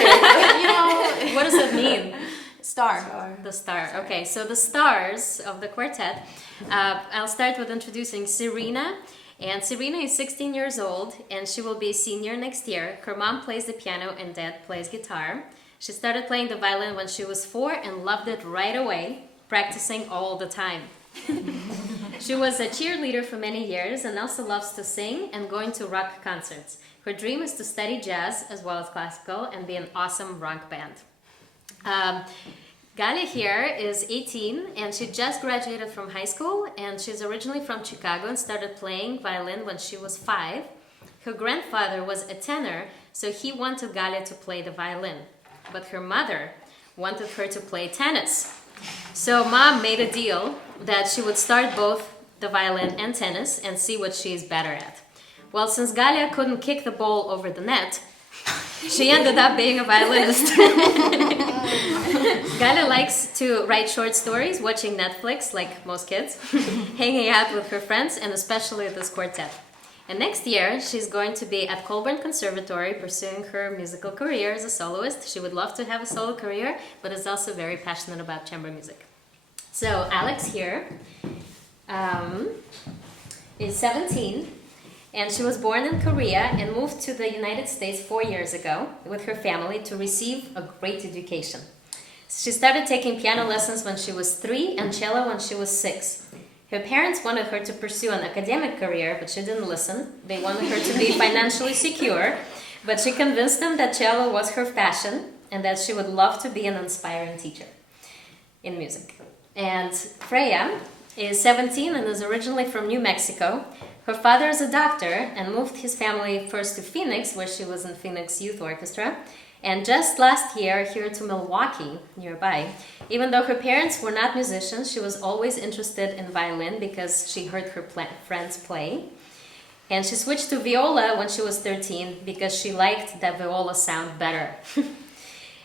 What does it mean? star. The star. Okay, so the stars of the quartet. I'll start with introducing Serena. And Serena is 16 years old, and she will be a senior next year. Her mom plays the piano and dad plays guitar. She started playing the violin when she was 4 and loved it right away, practicing all the time. She was a cheerleader for many years and also loves to sing and going to rock concerts. Her dream is to study jazz as well as classical and be an awesome rock band. Gallia here is 18, and she just graduated from high school, and she's originally from Chicago and started playing violin when she was 5. Her grandfather was a tenor, so he wanted Gallia to play the violin, but her mother wanted her to play tennis. So mom made a deal that she would start both the violin and tennis and see what she is better at. Well, since Gallia couldn't kick the ball over the net, she ended up being a violinist. Gallia likes to write short stories, watching Netflix, like most kids, hanging out with her friends, and especially this quartet. And next year, she's going to be at Colburn Conservatory pursuing her musical career as a soloist. She would love to have a solo career, but is also very passionate about chamber music. So Alex here is 17. And she was born in Korea and moved to the United States 4 years ago with her family to receive a great education. She started taking piano lessons when she was 3 and cello when she was 6. Her parents wanted her to pursue an academic career, but she didn't listen. They wanted her to be financially secure, but she convinced them that cello was her passion and that she would love to be an inspiring teacher in music. And Freya is 17 and is originally from New Mexico. Her father is a doctor and moved his family first to Phoenix, where she was in Phoenix Youth Orchestra, and just last year here to Milwaukee, nearby. Even though her parents were not musicians, she was always interested in violin because she heard her friends play. And she switched to viola when she was 13 because she liked the viola sound better.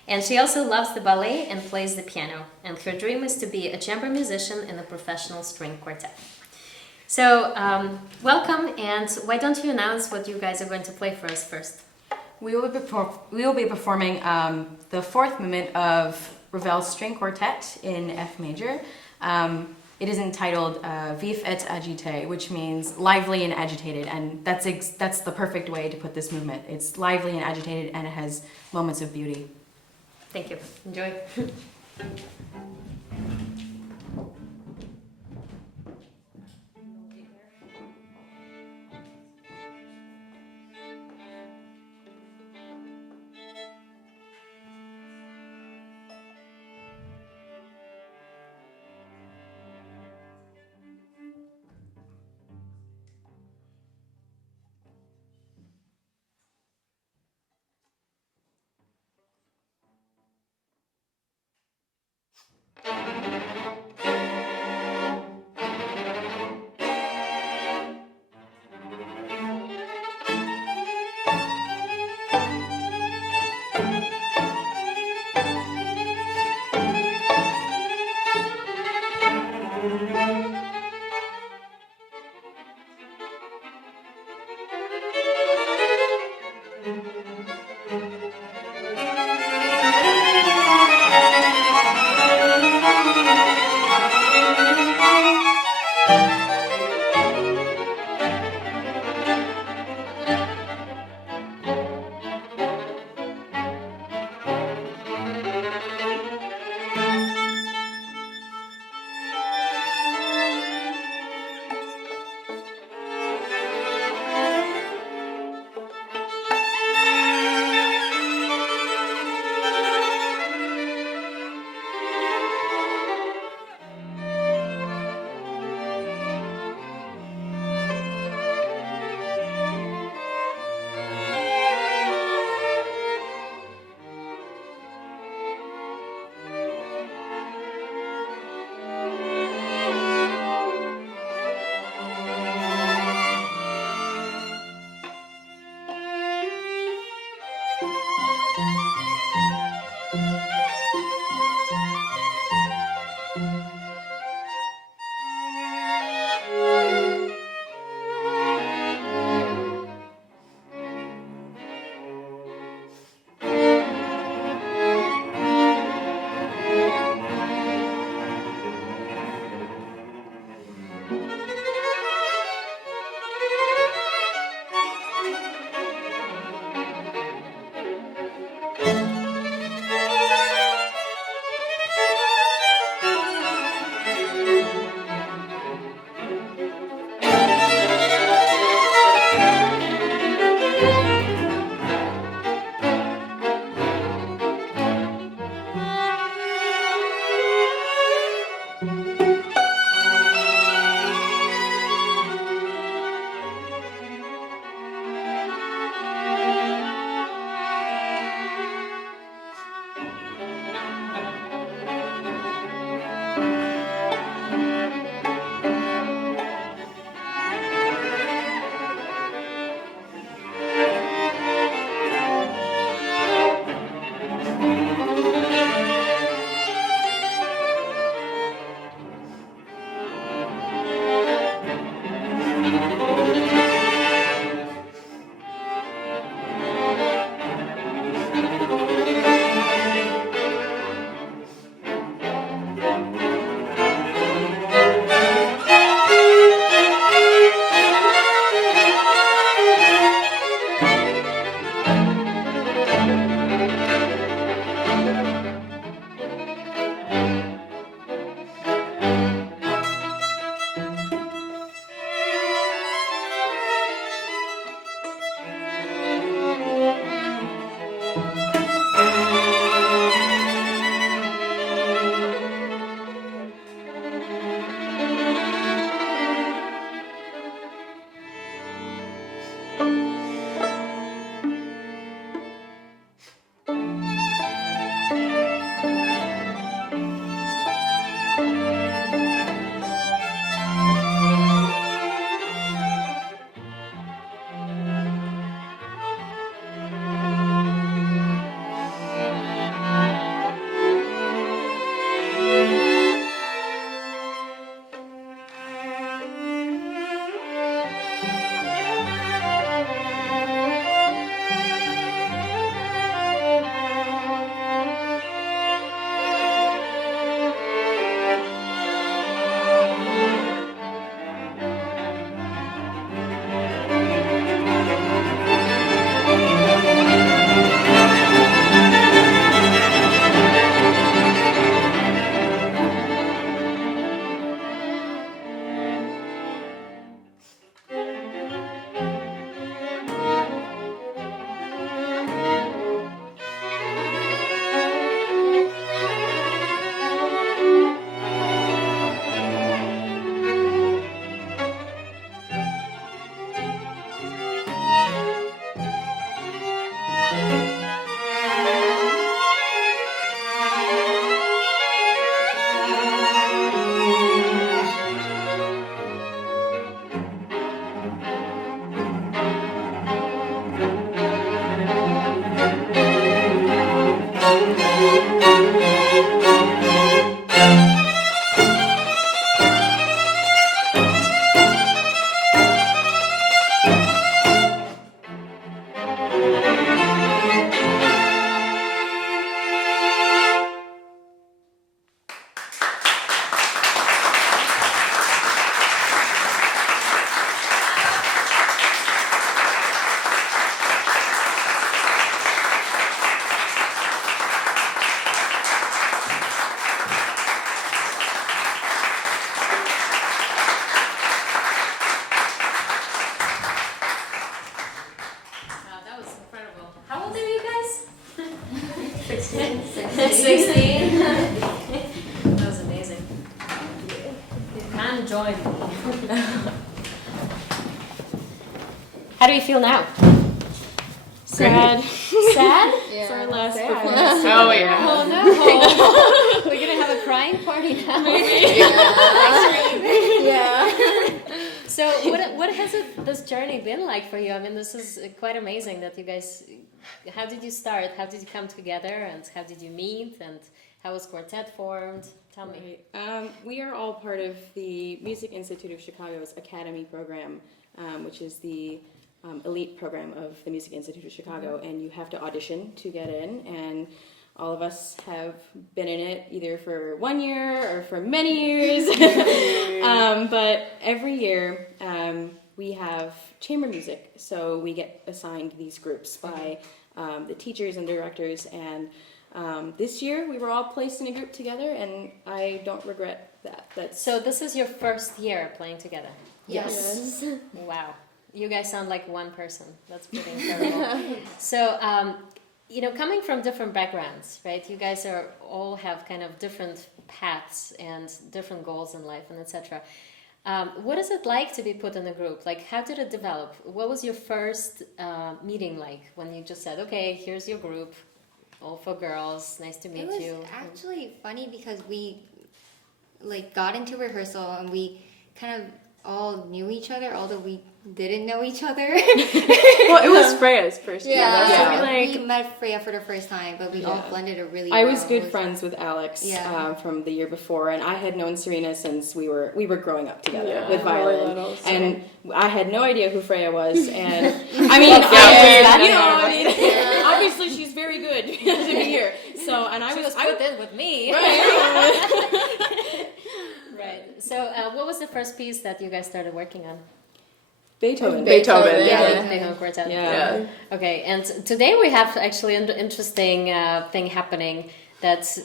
And she also loves the ballet and plays the piano. And her dream is to be a chamber musician in a professional string quartet. So, welcome, and why don't you announce what you guys are going to play for us first? We will be performing the fourth movement of Ravel's String Quartet in F major. It is entitled Vif et agité, which means lively and agitated, and that's the perfect way to put this movement. It's lively and agitated, and it has moments of beauty. Thank you. Enjoy. 16. 16. That was amazing. You can join. How do you feel now? Sad. Sad? It's our last Sad. performance. Oh, yeah. Oh no! We're gonna have a crying party now. Yeah. So, what has this journey been like for you? I mean, this is quite amazing that you guys. How did you start? How did you come together? And how did you meet? And how was Quartet formed? Tell me. We are all part of the Music Institute of Chicago's Academy program, which is the elite program of the Music Institute of Chicago, and you have to audition to get in, and all of us have been in it either for 1 year or for many years. But every year we have chamber music, so we get assigned these groups by the teachers and directors, and this year we were all placed in a group together, and I don't regret that. So this is your first year playing together? Yes. Wow. You guys sound like one person. That's pretty incredible. So, coming from different backgrounds, right? You guys all have kind of different paths and different goals in life and etc. What is it like to be put in a group? Like, how did it develop? What was your first meeting like when you just said, okay, here's your group, all for girls, nice to meet you? It was actually funny because we got into rehearsal and we kind of all knew each other, although we didn't know each other. Well, it was Freya's first year. We met Freya for the first time, but we all blended it really well. I was good friends with Alex from the year before, and I had known Serena since we were growing up together with violin, and I had no idea who Freya was, and I mean, obviously she's very good to be here. So, and I was put in with me. Right. Right. So, what was the first piece that you guys started working on? Beethoven. Beethoven Quartet. Yeah. Okay, and today we have actually an interesting thing happening that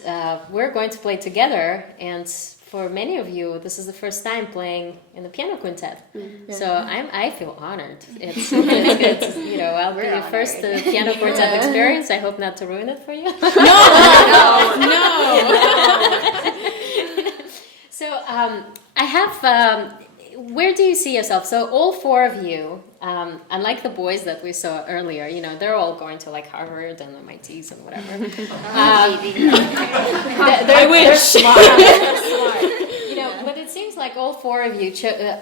we're going to play together, and for many of you, this is the first time playing in the piano quintet. Mm-hmm. So I feel honored. It's I'll be your first piano quartet experience. I hope not to ruin it for you. No. So I have. Where do you see yourself? So all four of you, unlike the boys that we saw earlier, they're all going to like Harvard and MITs and whatever. I wish. They're smart. But it seems like all four of you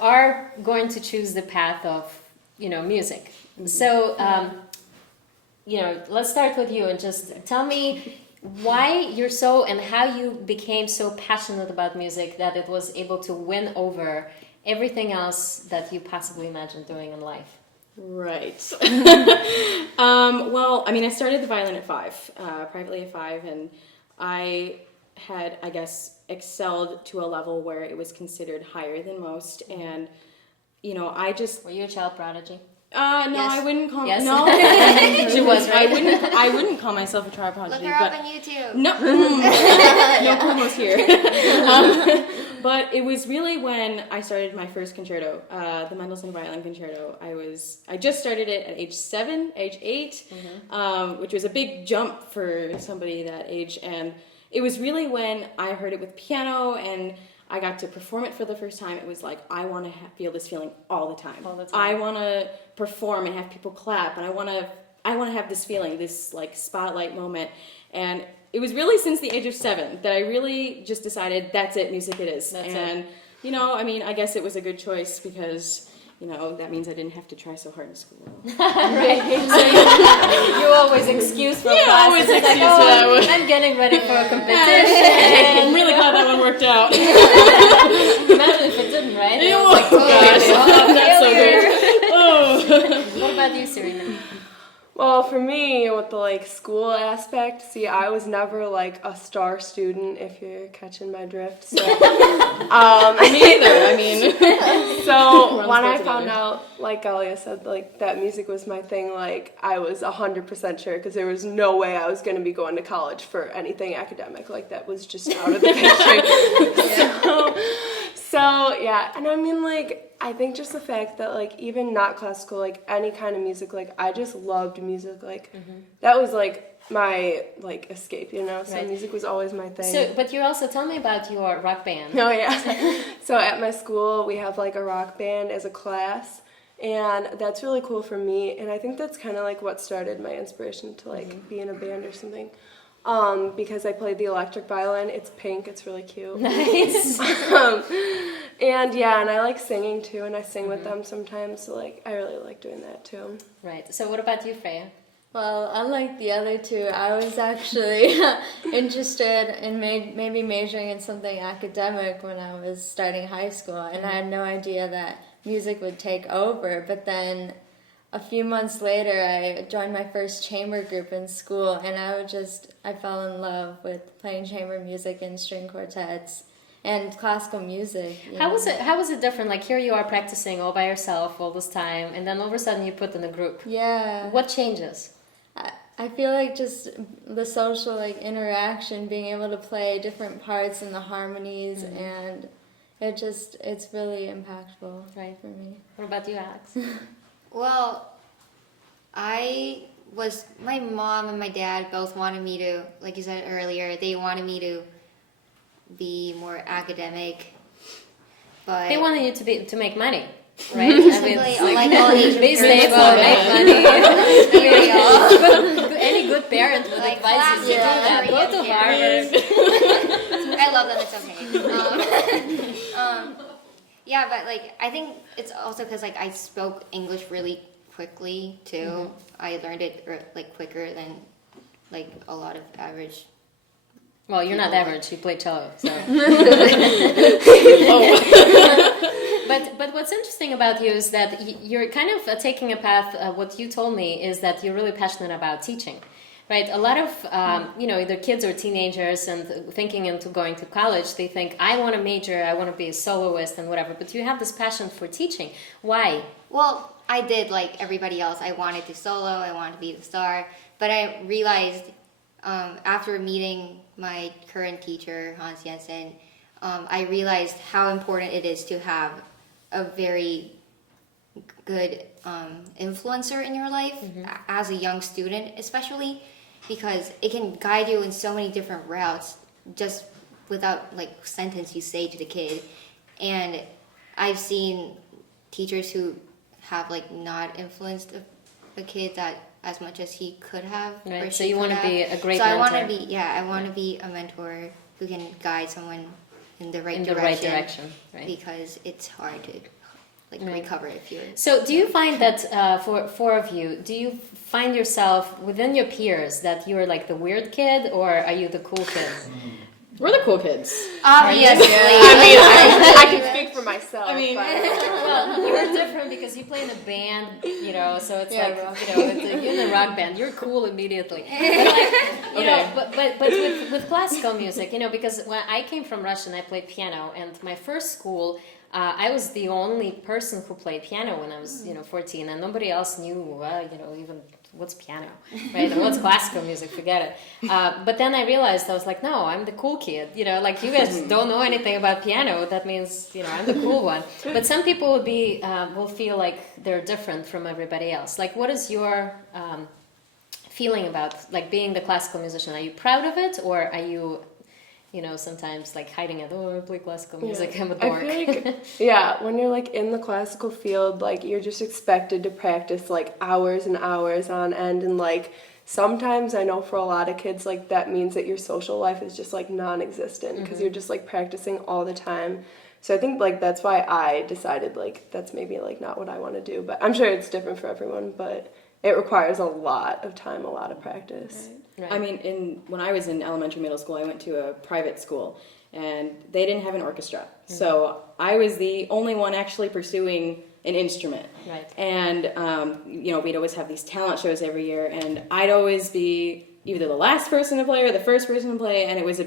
are going to choose the path of, music. Mm-hmm. So, let's start with you and just tell me why you're and how you became so passionate about music that it was able to win over everything else that you possibly imagined doing in life. Right. Well, I mean, I started the violin at 5, privately at 5, and I had, I guess, excelled to a level where it was considered higher than most, and, I just... Were you a child prodigy? No, yes. I wouldn't call yes. No, she was, right? I wouldn't call myself a child prodigy. Look her up on YouTube. No, no promos here. But it was really when I started my first concerto, the Mendelssohn Violin Concerto. I just started it at age 7, age 8, which was a big jump for somebody that age. And it was really when I heard it with piano and I got to perform it for the first time. It was like, I want to feel this feeling all the time. I want to perform and have people clap, and I want to have this feeling, this like spotlight moment. And it was really since the age of 7 that I really just decided that's it, music it is. I mean, I guess it was a good choice because, that means I didn't have to try so hard in school. Right. So you always excuse for class. Always excuse for that one. I'm getting ready for a competition. I'm really glad that one worked out. Imagine if it didn't, right? Gosh, that's so good. What about you, Serena? Well, for me, with the school aspect, I was never a star student, if you're catching my drift. So, me either. I mean, so when I found out, like Gallia said, that music was my thing, I was 100% sure, because there was no way I was going to be going to college for anything academic. That was just out of the picture. So yeah, and I mean, I think just the fact that, even not classical, any kind of music, I just loved music. That was, my like escape, you know. So Right. music was always my thing. So, but you also tell me about your rock band. Oh yeah. So at my school we have like a rock band as a class, and that's really cool for me. And I think that's kind of like what started my inspiration to like be in a band or something. Because I played the electric violin. It's pink. It's really cute. Nice. And yeah, and I like singing too, and I sing with them sometimes. So like I really like doing that too. Right. So what about you, Freya? Well, unlike the other two, I was actually interested in maybe majoring in something academic when I was starting high school, and I had no idea that music would take over. But then a few months later, I joined my first chamber group in school, and I fell in love with playing chamber music and string quartets and classical music. How was it different? Like here you are practicing all by yourself all this time, and then all of a sudden you put in a group. Yeah. What changes? I feel like just the social interaction, being able to play different parts and the harmonies, and it's really impactful, Right. for me. What about you, Alex? Well, my mom and my dad both wanted me to, like you said earlier, they wanted me to be more academic, but They wanted you to make money, right? I mean, basically, like all Asian these parents days will make money. Really, Any good parent would Like advise you to do that. classical Go to Harvard. I love them. It's okay. Yeah, but like I think it's also because like I spoke English really quickly too. I learned it like quicker than like a lot of average. Well, you're not average. You play cello, so. But what's interesting about you is that you're kind of taking a path. What you told me is that you're really passionate about teaching, right? A lot of either kids or teenagers and thinking into going to college, they think I want to major, I want to be a soloist and whatever. But you have this passion for teaching. Why? Well, I did like everybody else. I wanted to solo. I wanted to be the star. But I realized after meeting my current teacher, Hans Jensen, I realized how important it is to have a very good influencer in your life as a young student, especially because it can guide you in so many different routes just without like sentence you say to the kid. And I've seen teachers who have like not influenced a kid that as much as he could have. Right. Or So she you could want to have. be a great So mentor. I want to be a mentor who can guide someone in the right in direction. the right direction, right? Because it's hard to like Right. recover if you're. So do you find that for four of you, do you find yourself within your peers that you're like the weird kid, or are you the cool kid? We're the cool kids. Obviously. I mean, I can speak for myself. I mean- Well, you're different because you play in a band, so it's Yeah, you're in a rock band. You're cool immediately. But like, but with classical music, because when I came from Russia and I played piano, and my first school, I was the only person who played piano when I was, 14, and nobody else knew, even what's piano, right? And what's classical music? Forget it. But then I realized I was like, no, I'm the cool kid. Like you guys don't know anything about piano. That means, I'm the cool one. But some people will feel like they're different from everybody else. Like, what is your feeling about like being the classical musician? Are you proud of it, or are you? Sometimes like hiding it. Oh, I play classical music. I'm a dork. I feel like, when you're like in the classical field, like you're just expected to practice like hours and hours on end, and like sometimes I know for a lot of kids like that means that your social life is just like non-existent because you're just like practicing all the time. So I think like that's why I decided like that's maybe like not what I want to do, but I'm sure it's different for everyone, but it requires a lot of time, a lot of practice. Right. I mean, when I was in elementary, middle school, I went to a private school, and they didn't have an orchestra. So I was the only one actually pursuing an instrument. Right. And, we'd always have these talent shows every year, and I'd always be either the last person to play or the first person to play, and it was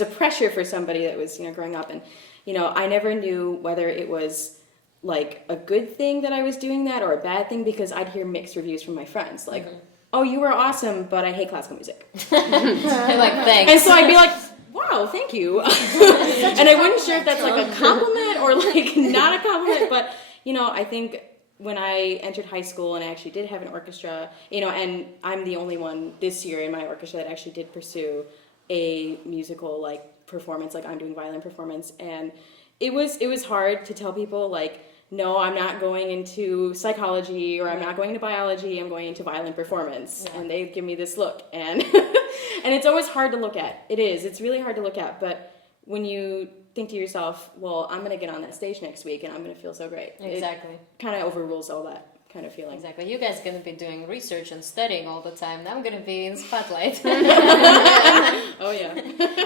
a pressure for somebody that was, growing up. And, I never knew whether it was like a good thing that I was doing that or a bad thing, because I'd hear mixed reviews from my friends. Like, oh, you were awesome, but I hate classical music. You're like, thanks. And so I'd be like, wow, thank you. And I wasn't sure if that's like a compliment or like not a compliment, but I think when I entered high school and I actually did have an orchestra, and I'm the only one this year in my orchestra that actually did pursue a musical like performance, like I'm doing violin performance, and it was hard to tell people like, no, I'm not going into psychology or I'm not going into biology, I'm going into violin performance. Yeah. And they give me this look, and and it's always hard to look at. It's really hard to look at, but when you think to yourself, well, I'm going to get on that stage next week and I'm going to feel so great. Exactly. It kind of overrules all that kind of feeling. Exactly. You guys are going to be doing research and studying all the time. I'm going to be in spotlight. Oh, yeah.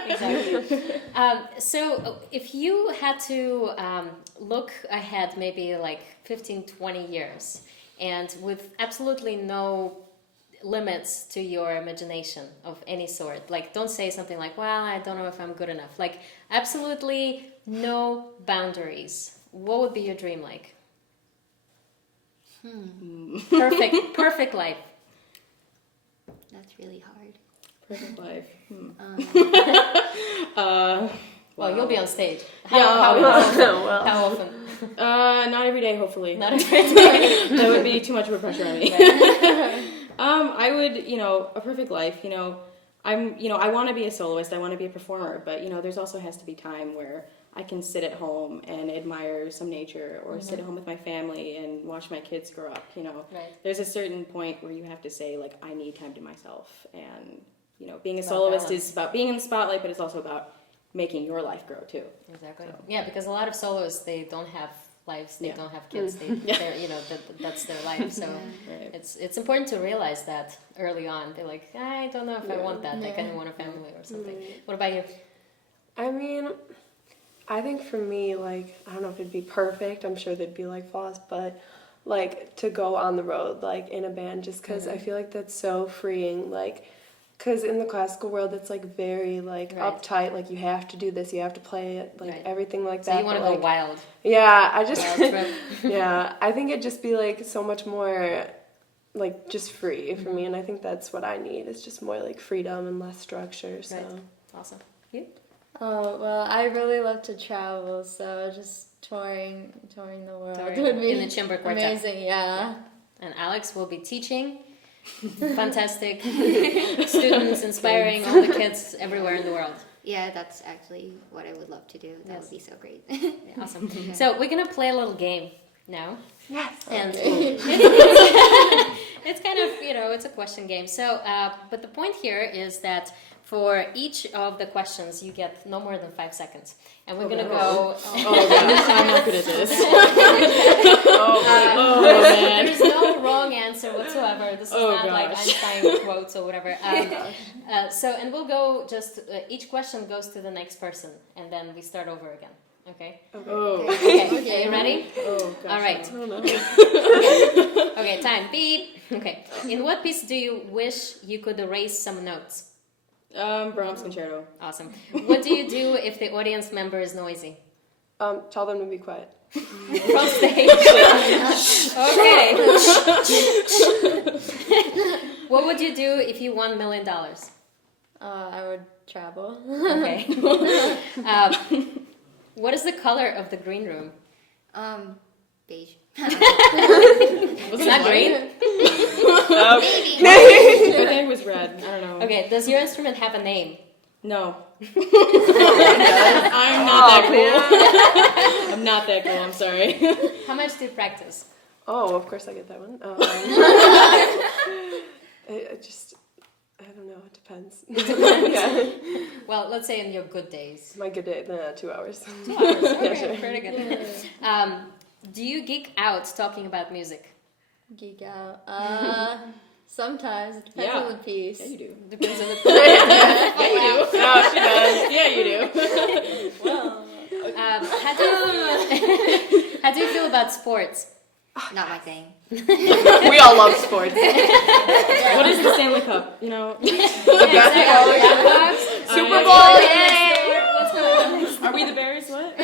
Exactly. So if you had to look ahead maybe like 15, 20 years and with absolutely no limits to your imagination of any sort, like don't say something like, well, I don't know if I'm good enough, like absolutely no boundaries, what would be your dream like? Perfect life. That's really hard. Perfect life. Well, you'll be on stage. How often? Not every day, hopefully. Not every day. That would be too much of a pressure on me. I would, a perfect life, I want to be a soloist, I want to be a performer, but, there's also has to be time where I can sit at home and admire some nature or sit at home with my family and watch my kids grow up, Right. There's a certain point where you have to say, like, I need time to myself. And, being a About soloist balance. is about being in the spotlight, but it's also about making your life grow, too. Exactly. So. Yeah, because a lot of soloists, they don't have lives, they don't have kids, that's their life. So Right. it's important to realize that early on. They're like, I don't know if I want that. Like, I want a family or something. What about you? I mean, I think for me, like, I don't know if it'd be perfect. I'm sure there'd be, like, flaws, but, like, to go on the road, like, in a band, just because I feel like that's so freeing, like, because in the classical world, it's, like, very, like, uptight, like, you have to do this, you have to play it, like, everything like that. So you want to go wild. Yeah, I just, Wild trip. yeah, I think it'd just be, like, so much more, like, just free for me, and I think that's what I need, is just more, like, freedom and less structure, so. Right. Awesome. You? Oh, well, I really love to travel, so just touring the world Touring would be in the chamber quartet. amazing, yeah. And Alex will be teaching. Fantastic students, inspiring all the kids everywhere in the world. Yeah, that's actually what I would love to do. That would be so great. Yeah, awesome. So we're gonna play a little game now. Yes. And it's kind of, it's a question game. So, but the point here is that for each of the questions, you get no more than 5 seconds. And we're going to go... Oh, gosh, I'm not good at this. Man. There's no wrong answer whatsoever. This is not gosh. like Einstein quotes or whatever. And we'll go just... each question goes to the next person, and then we start over again. Okay? Oh. Okay. Are you ready? Oh, gosh. All right. I don't know. Okay, time. Beep. Okay. In what piece do you wish you could erase some notes? Brahms Concerto. Awesome. What do you do if the audience member is noisy? Tell them to be quiet. From stage. Okay. What would you do if you won $1 million? I would travel. Okay. What is the color of the green room? Beige. It's not green? Maybe. I think it was red. I don't know. Okay, does your instrument have a name? No. I'm not that cool. I'm not that cool, I'm sorry. How much do you practice? Oh, of course I get that one. I don't know, it depends. Yeah. Well, let's say in your good days. My good day, 2 hours. 2 hours, okay, Yeah, sure. pretty good. Do you geek out talking about music? Geek out. Sometimes. It depends on the piece. Yeah, you do. Depends on the Yeah, you do. Oh, she does. Yeah, you do. Well, how do you feel about sports? Not my thing. We all love sports. What is the Stanley Cup? Super Bowl, What's going on? Are we the Bears? What?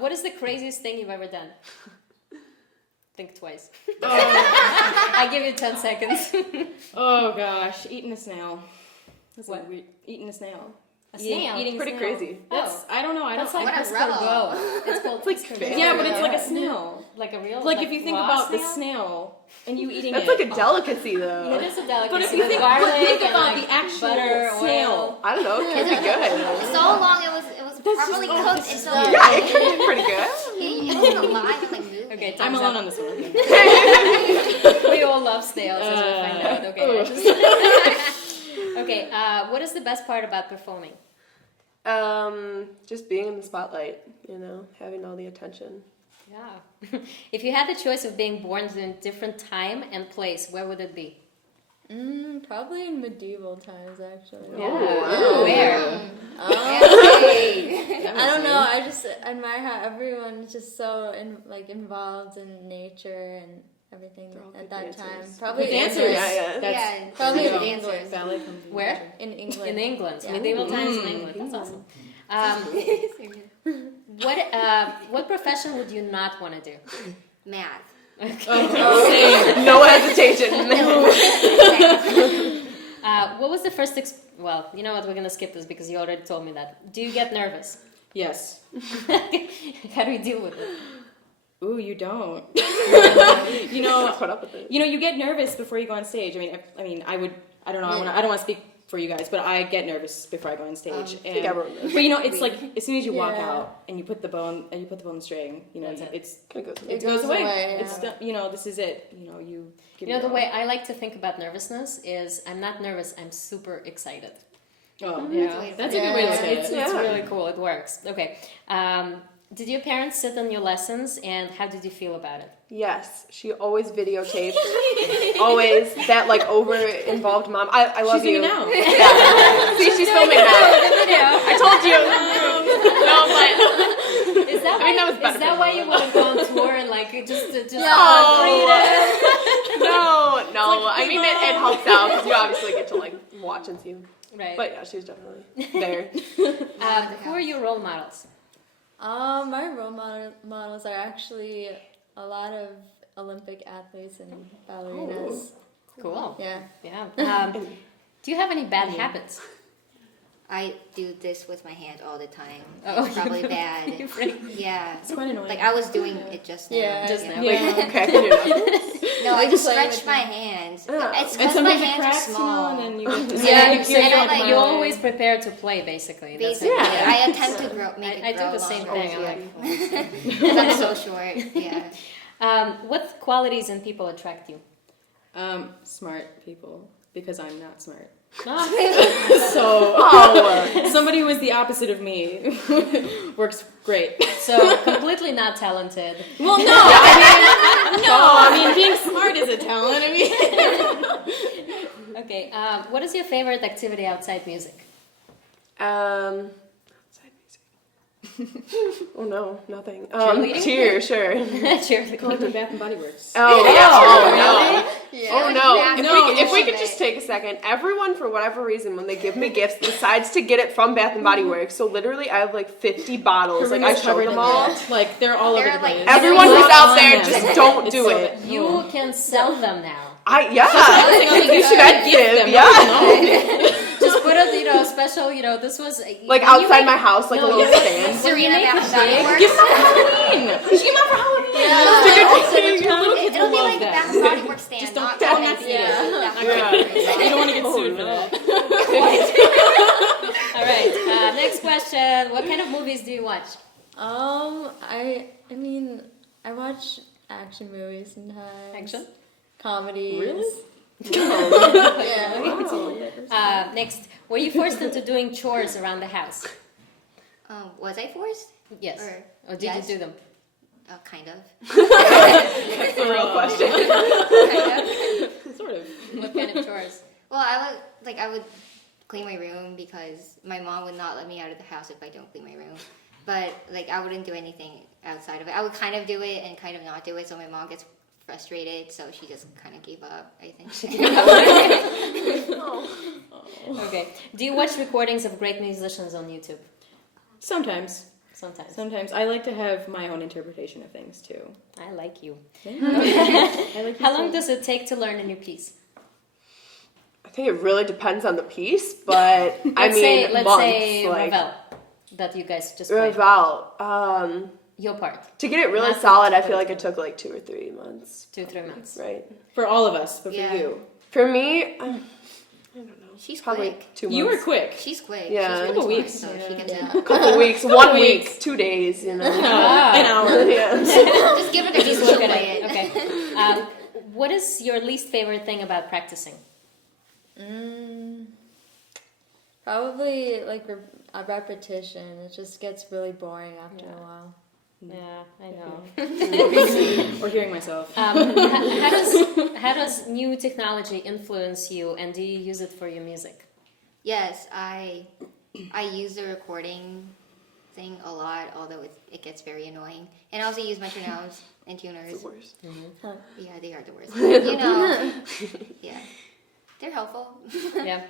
What is the craziest thing you've ever done? Think twice. Oh. I give you 10 seconds. Oh gosh, eating a snail. That's What? weird. Eating a snail. A A snail? Eating Pretty snail. crazy. That's, I don't know. I That's don't. like What a rebel. It's called like escargot. Yeah, but it's like a snail. Like a real. Like if you think raw about the snail? snail and you eating That's it. like a delicacy, though. It is a delicacy. But if you with think, garlic but think and, about like, the actual butter, snail. oil. I don't know. It could be good. So long it was properly cooked and so Yeah, it could be pretty good. it was alive and like moving. Okay, I'm time's alone up. on this one. We all love snails, as we find out. Okay. Okay. What is the best part about performing? Just being in the spotlight, having all the attention. Yeah. If you had the choice of being born in a different time and place, where would it be? Probably in medieval times, actually. Yeah. Where? I don't know. I just admire how everyone's just so involved in nature and everything at that time. Probably Dancers. Yeah. Yeah, Probably the in dancers. England. Ballet comes in. Where? In England. In England. Yeah. Medieval times in England. That's awesome. What profession would you not want to do? Math. No hesitation. What was the first? Well, you know what? We're gonna skip this because you already told me that. Do you get nervous? Yes. How do you deal with it? Ooh, you don't. Put up with it. You get nervous before you go on stage. I mean, I don't know. I don't want to speak for you guys, but I get nervous before I go on stage. I think everyone does. But it's like as soon as you walk Yeah. out and you put the bow on the string, it It goes away. yeah. It's done, this is it. You give You know, it the all. way I like to think about nervousness is I'm not nervous, I'm super excited. Oh, Yeah, that's a good way to say it's it. really cool. It works. Okay. Did your parents sit on your lessons, and how did you feel about it? Yes, she always videotaped. Always that over-involved mom. I love She's you. doing it now. Yeah. See, she's filming now. I told you. No, Is that I mean, that was is better that for why me. you want to go on tour and just no. I mean, it helps out because you obviously get to watch and see. Right. But yeah, she was definitely there. Who are your role models? My role models are actually a lot of Olympic athletes and ballerinas. Cool. Yeah. Yeah. Do you have any bad habits? I do this with my hand all the time. Oh. It's probably bad. Yeah. It's quite annoying. Like I was doing it just now. Yeah. Just now. Cracking your knuckles. No, I just playing stretch with my me. hands. Oh. It's and because my sometimes it hands cracks, are small. and then you Yeah, you're always prepared to play, basically. That's Basically, it. I attempt to make it I do grow the same longer. thing. I'm like, Because I'm so short. Yeah. what qualities in people attract you? Smart people, because I'm not smart. Oh, So somebody who is the opposite of me works great. so completely not talented. Well, no, I mean being smart is a talent. I mean, Okay. What is your favorite activity outside music? Outside music. Oh no, nothing. Cheerleading? Cheer, sure. Cheerleading. going to Bath and Body Works. Oh yeah. Oh no. Yeah. Oh no! No, If we could no. just take a second, everyone for whatever reason, when they give me gifts, decides to get it from Bath and Body Works. So literally, I have 50 bottles. I showed them all. Like they're all over They're the like- place. Everyone who's out there, It's just don't do so it. bad. You can sell them now. You should gift them. Yeah. Just put a special. This was Outside my house, a little stand. Serena Bath and Body Works. Give them for Halloween. She came out for Halloween. Little kids It'll will be love like that. Bath and Body Works stand, Just don't not don't next to eat it. it. You don't want to get sued for that. All right. Next question. What kind of movies do you watch? I mean, I watch action movies sometimes. Action? Comedies. Really? Yeah. Next. Were you forced into doing chores around the house? Was I forced? Yes. Or did yes. you do them? Kind of. That's the real question. Sort of. What kind of chores? Well, I would clean my room because my mom would not let me out of the house if I don't clean my room. But I wouldn't do anything outside of it. I would kind of do it and kind of not do it, so my mom gets frustrated, so she just kind of gave up, I think. Okay. Do you watch recordings of great musicians on YouTube? Sometimes. Sometimes. I like to have my own interpretation of things too. I like you. I like How long does it take to learn a new piece? I think it really depends on the piece, but let's say months. Ravel, that you guys just played. Ravel. Your part. To get it really Not solid, to I put feel it like it took like 2 or 3 months. 2-3 months. Right. For all of us, but Yeah. for you. For me, I don't know. She's Probably quick. 2 months. You were quick. She's quick. Yeah. She's really Couple smart, weeks. so she can Yeah. tell. Couple weeks, 1 week, 2 days, you know. An hour. Yeah. Just give it a Just she'll look at play it. it. Okay. What is your least favorite thing about practicing? Probably like a repetition. It just gets really boring after a while. Yeah, I know. Or hearing myself. How does new technology influence you, and do you use it for your music? Yes, I use the recording thing a lot, although it gets very annoying. And I also use metronomes and tuners. It's the worst. Yeah, they are the worst. You know, yeah, they're helpful. Yeah.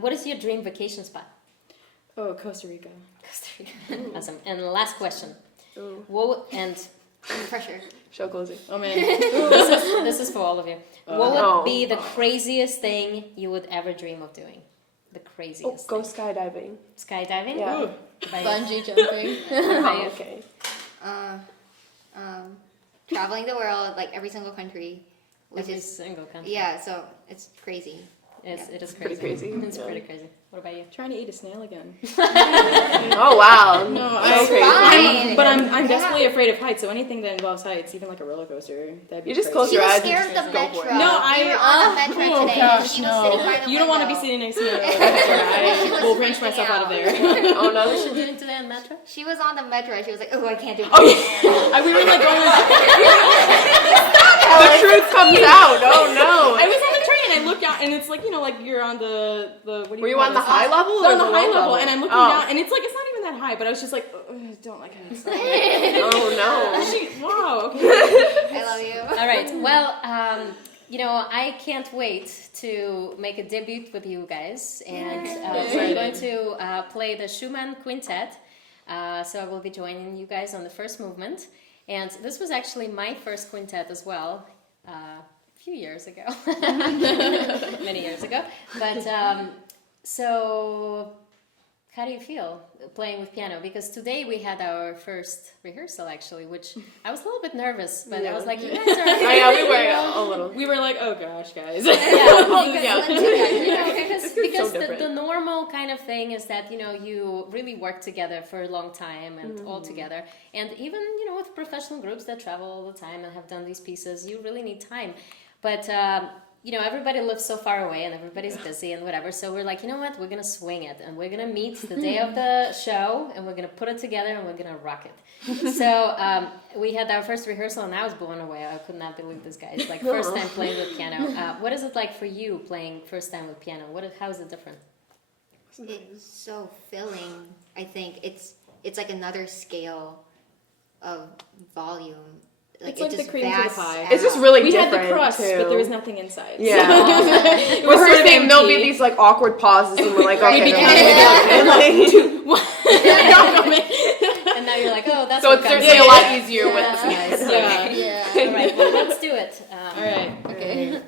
What is your dream vacation spot? Oh, Costa Rica. Costa Rica. Awesome. And last question. Ooh. Pressure. Show closing. Oh man. This is for all of you. What would be the craziest thing you would ever dream of doing? The Oh, craziest. go thing. skydiving. Skydiving? Yeah. By- Bungee jumping. by- Okay. Traveling the world, like every single country, which Every is single country. yeah. So it's crazy. It is Pretty crazy. crazy. It's Yeah. pretty crazy. What about you? Trying to eat a snail again. Oh wow. No, It's fine. I'm desperately afraid of heights. So anything that involves heights, even like a roller coaster, that'd be You just crazy. close She your was eyes scared and of the just go for metro. it. No, We were on the metro oh today. gosh, She was sitting by the You don't want to be window. sitting next to me. I will wrench freaking myself out of out. there. Oh no. What was she doing today on Metro? She was on the metro. She was like, "Oh, I can't do it." Oh yeah, we were like going. The truth comes out. Oh no. I was on the train and I looked out and it's like like you're on the what do you Were you call on the this? high level No, or on the the high low level, level? and I'm looking Oh. down and it's like it's not even that high, but I was just like, don't like it. Oh no. Wow. Okay. I love you. All right. Well, I can't wait to make a debut with you guys, and we're going to play the Schumann Quintet. So I will be joining you guys on the first movement, and this was actually my first quintet as well. A few years ago, many years ago. But so, how do you feel playing with piano? Because today we had our first rehearsal, actually, which I was a little bit nervous, but I was like, you guys are. Oh yeah, we were a little. We were like, oh gosh, guys. Because So the normal kind of thing is that you really work together for a long time and all together, and even with professional groups that travel all the time and have done these pieces, you really need time. But everybody lives so far away and everybody's busy and whatever. So we're like, you know what? We're gonna swing it and we're gonna meet the day of the show and we're gonna put it together and we're gonna rock it. So we had our first rehearsal and I was blown away. I could not believe this, guys. Like first time playing with piano. What is it like for you playing first time with piano? How is it different? It's so filling. I think it's like another scale of volume. It's it like the just cream to the vasts pie. out. It's just really We had different the crust, too. but there was nothing inside. Yeah. It was We're sort of rehearsing, there'll be empty. these like awkward pauses, and we're like, Right, okay. because- And now you're like, oh, that's So what it's comes certainly a later. lot easier with That's the nice. Yeah. Okay. Yeah. All right, well, let's do it. All right. Okay.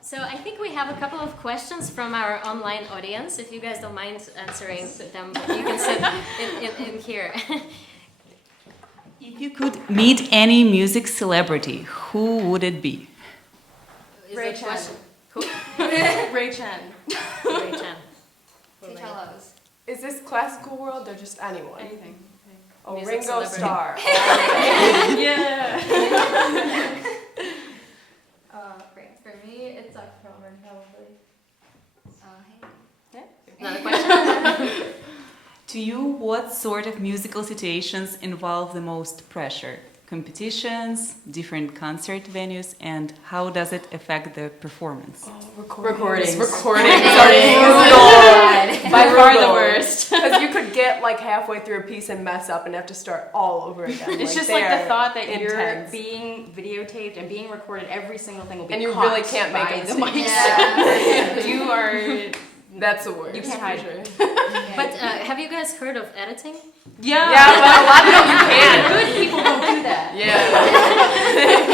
So I think we have a couple of questions from our online audience. If you guys don't mind answering them, you can sit in here. If you could meet any music celebrity, who would it be? Ray Chen. Ray Chen. Ray Chen. Cellos. Is this classical world or just anyone? Anything. Oh, Music Ringo celebrity. Starr. Yeah. For me, it's Zach Perlman, probably. Hey. Another question? To you, what sort of musical situations involve the most pressure? Competitions, different concert venues, and how does it affect the performance? Recordings. Recordings Oh, are By far the worst. Because you could get like halfway through a piece and mess up and have to start all over again. It's just like the thought that intense. you're being videotaped and being recorded. Every single thing will be And you caught really can't make by a the mistake. mic. Yeah. You are. That's the worst. You can't for hide. sure. But have you guys heard of editing? Yeah. Yeah, but a lot of people you can. Good people don't do that. Yeah.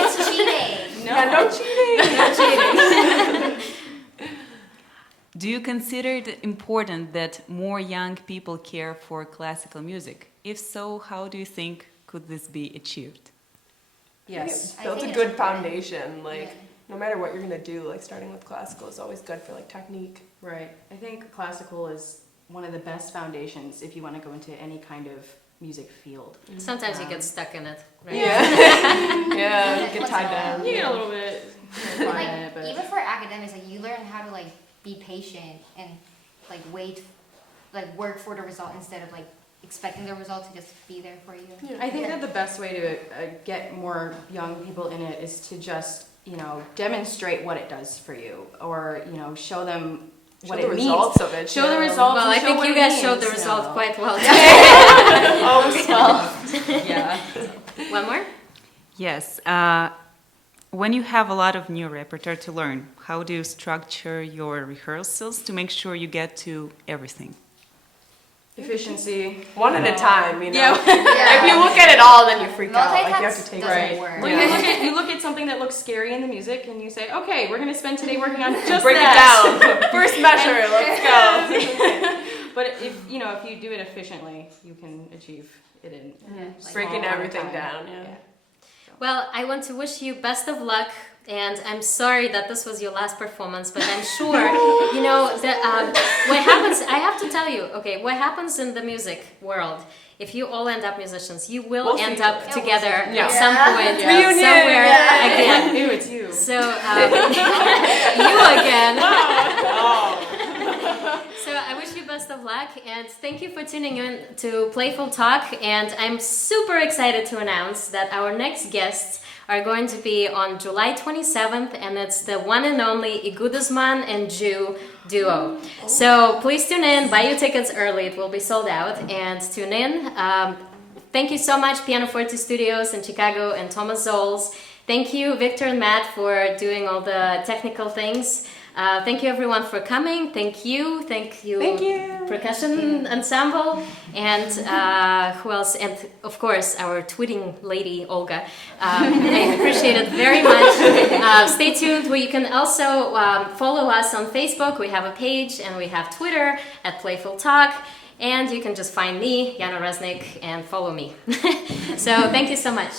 It's cheating. No. Yeah, no cheating. No cheating. Do you consider it important that more young people care for classical music? If so, how do you think could this be achieved? Yes. I Builds a think good it's foundation. Like, Yeah. no matter what you're gonna do, like starting with classical is always good for like technique. Right. I think classical is one of the best foundations if you want to go into any kind of music field. Sometimes you get stuck in it, right? Yeah. Yeah, get What's tied wrong? down. You get a little bit. Like, even for academics, like you learn how to like be patient and like wait, like work for the result instead of like expecting the result to just be there for you. I think that the best way to get more young people in it is to just, demonstrate what it does for you, or, show them what Show it the means. results of it. Show the yeah. results. Well, and I show think what you it guys means, showed the result quite well. Oh, well. Yeah. One more? Yes. When you have a lot of new repertoire to learn, how do you structure your rehearsals to make sure you get to everything? Efficiency. One at a time, Yeah. If you look at it all, then you freak out. Like you have to Multitask take doesn't it. work. Or you look at something that looks scary in the music and you say, okay, we're going to spend today working on just Break that. it down. First measure. Let's go. But if you do it efficiently, you can achieve it in Just breaking small everything time. down. Yeah. Well, I want to wish you best of luck, and I'm sorry that this was your last performance, but I'm sure, that what happens, I have to tell you, okay, what happens in the music world if you all end up musicians, you will We'll end see. up Yeah, together we'll see. at some point, Reunion. somewhere again. Ew, it's you. So, you again. So I wish you best of luck, and thank you for tuning in to Playful Talk. And I'm super excited to announce that our next guests are going to be on July 27th, and it's the one and only Igudusman and Jew duo. So please tune in, buy your tickets early, it will be sold out, and tune in. Thank you so much, PianoForte Studios in Chicago and Thomas Zolls. Thank you, Victor and Matt, for doing all the technical things. Thank you everyone for coming. Thank you. Percussion ensemble, and who else? And of course our tweeting lady Olga. I appreciate it very much. Stay tuned. You can also follow us on Facebook. We have a page, and we have Twitter at Playful Talk. And you can just find me, Yana Reznik, and follow me. So thank you so much.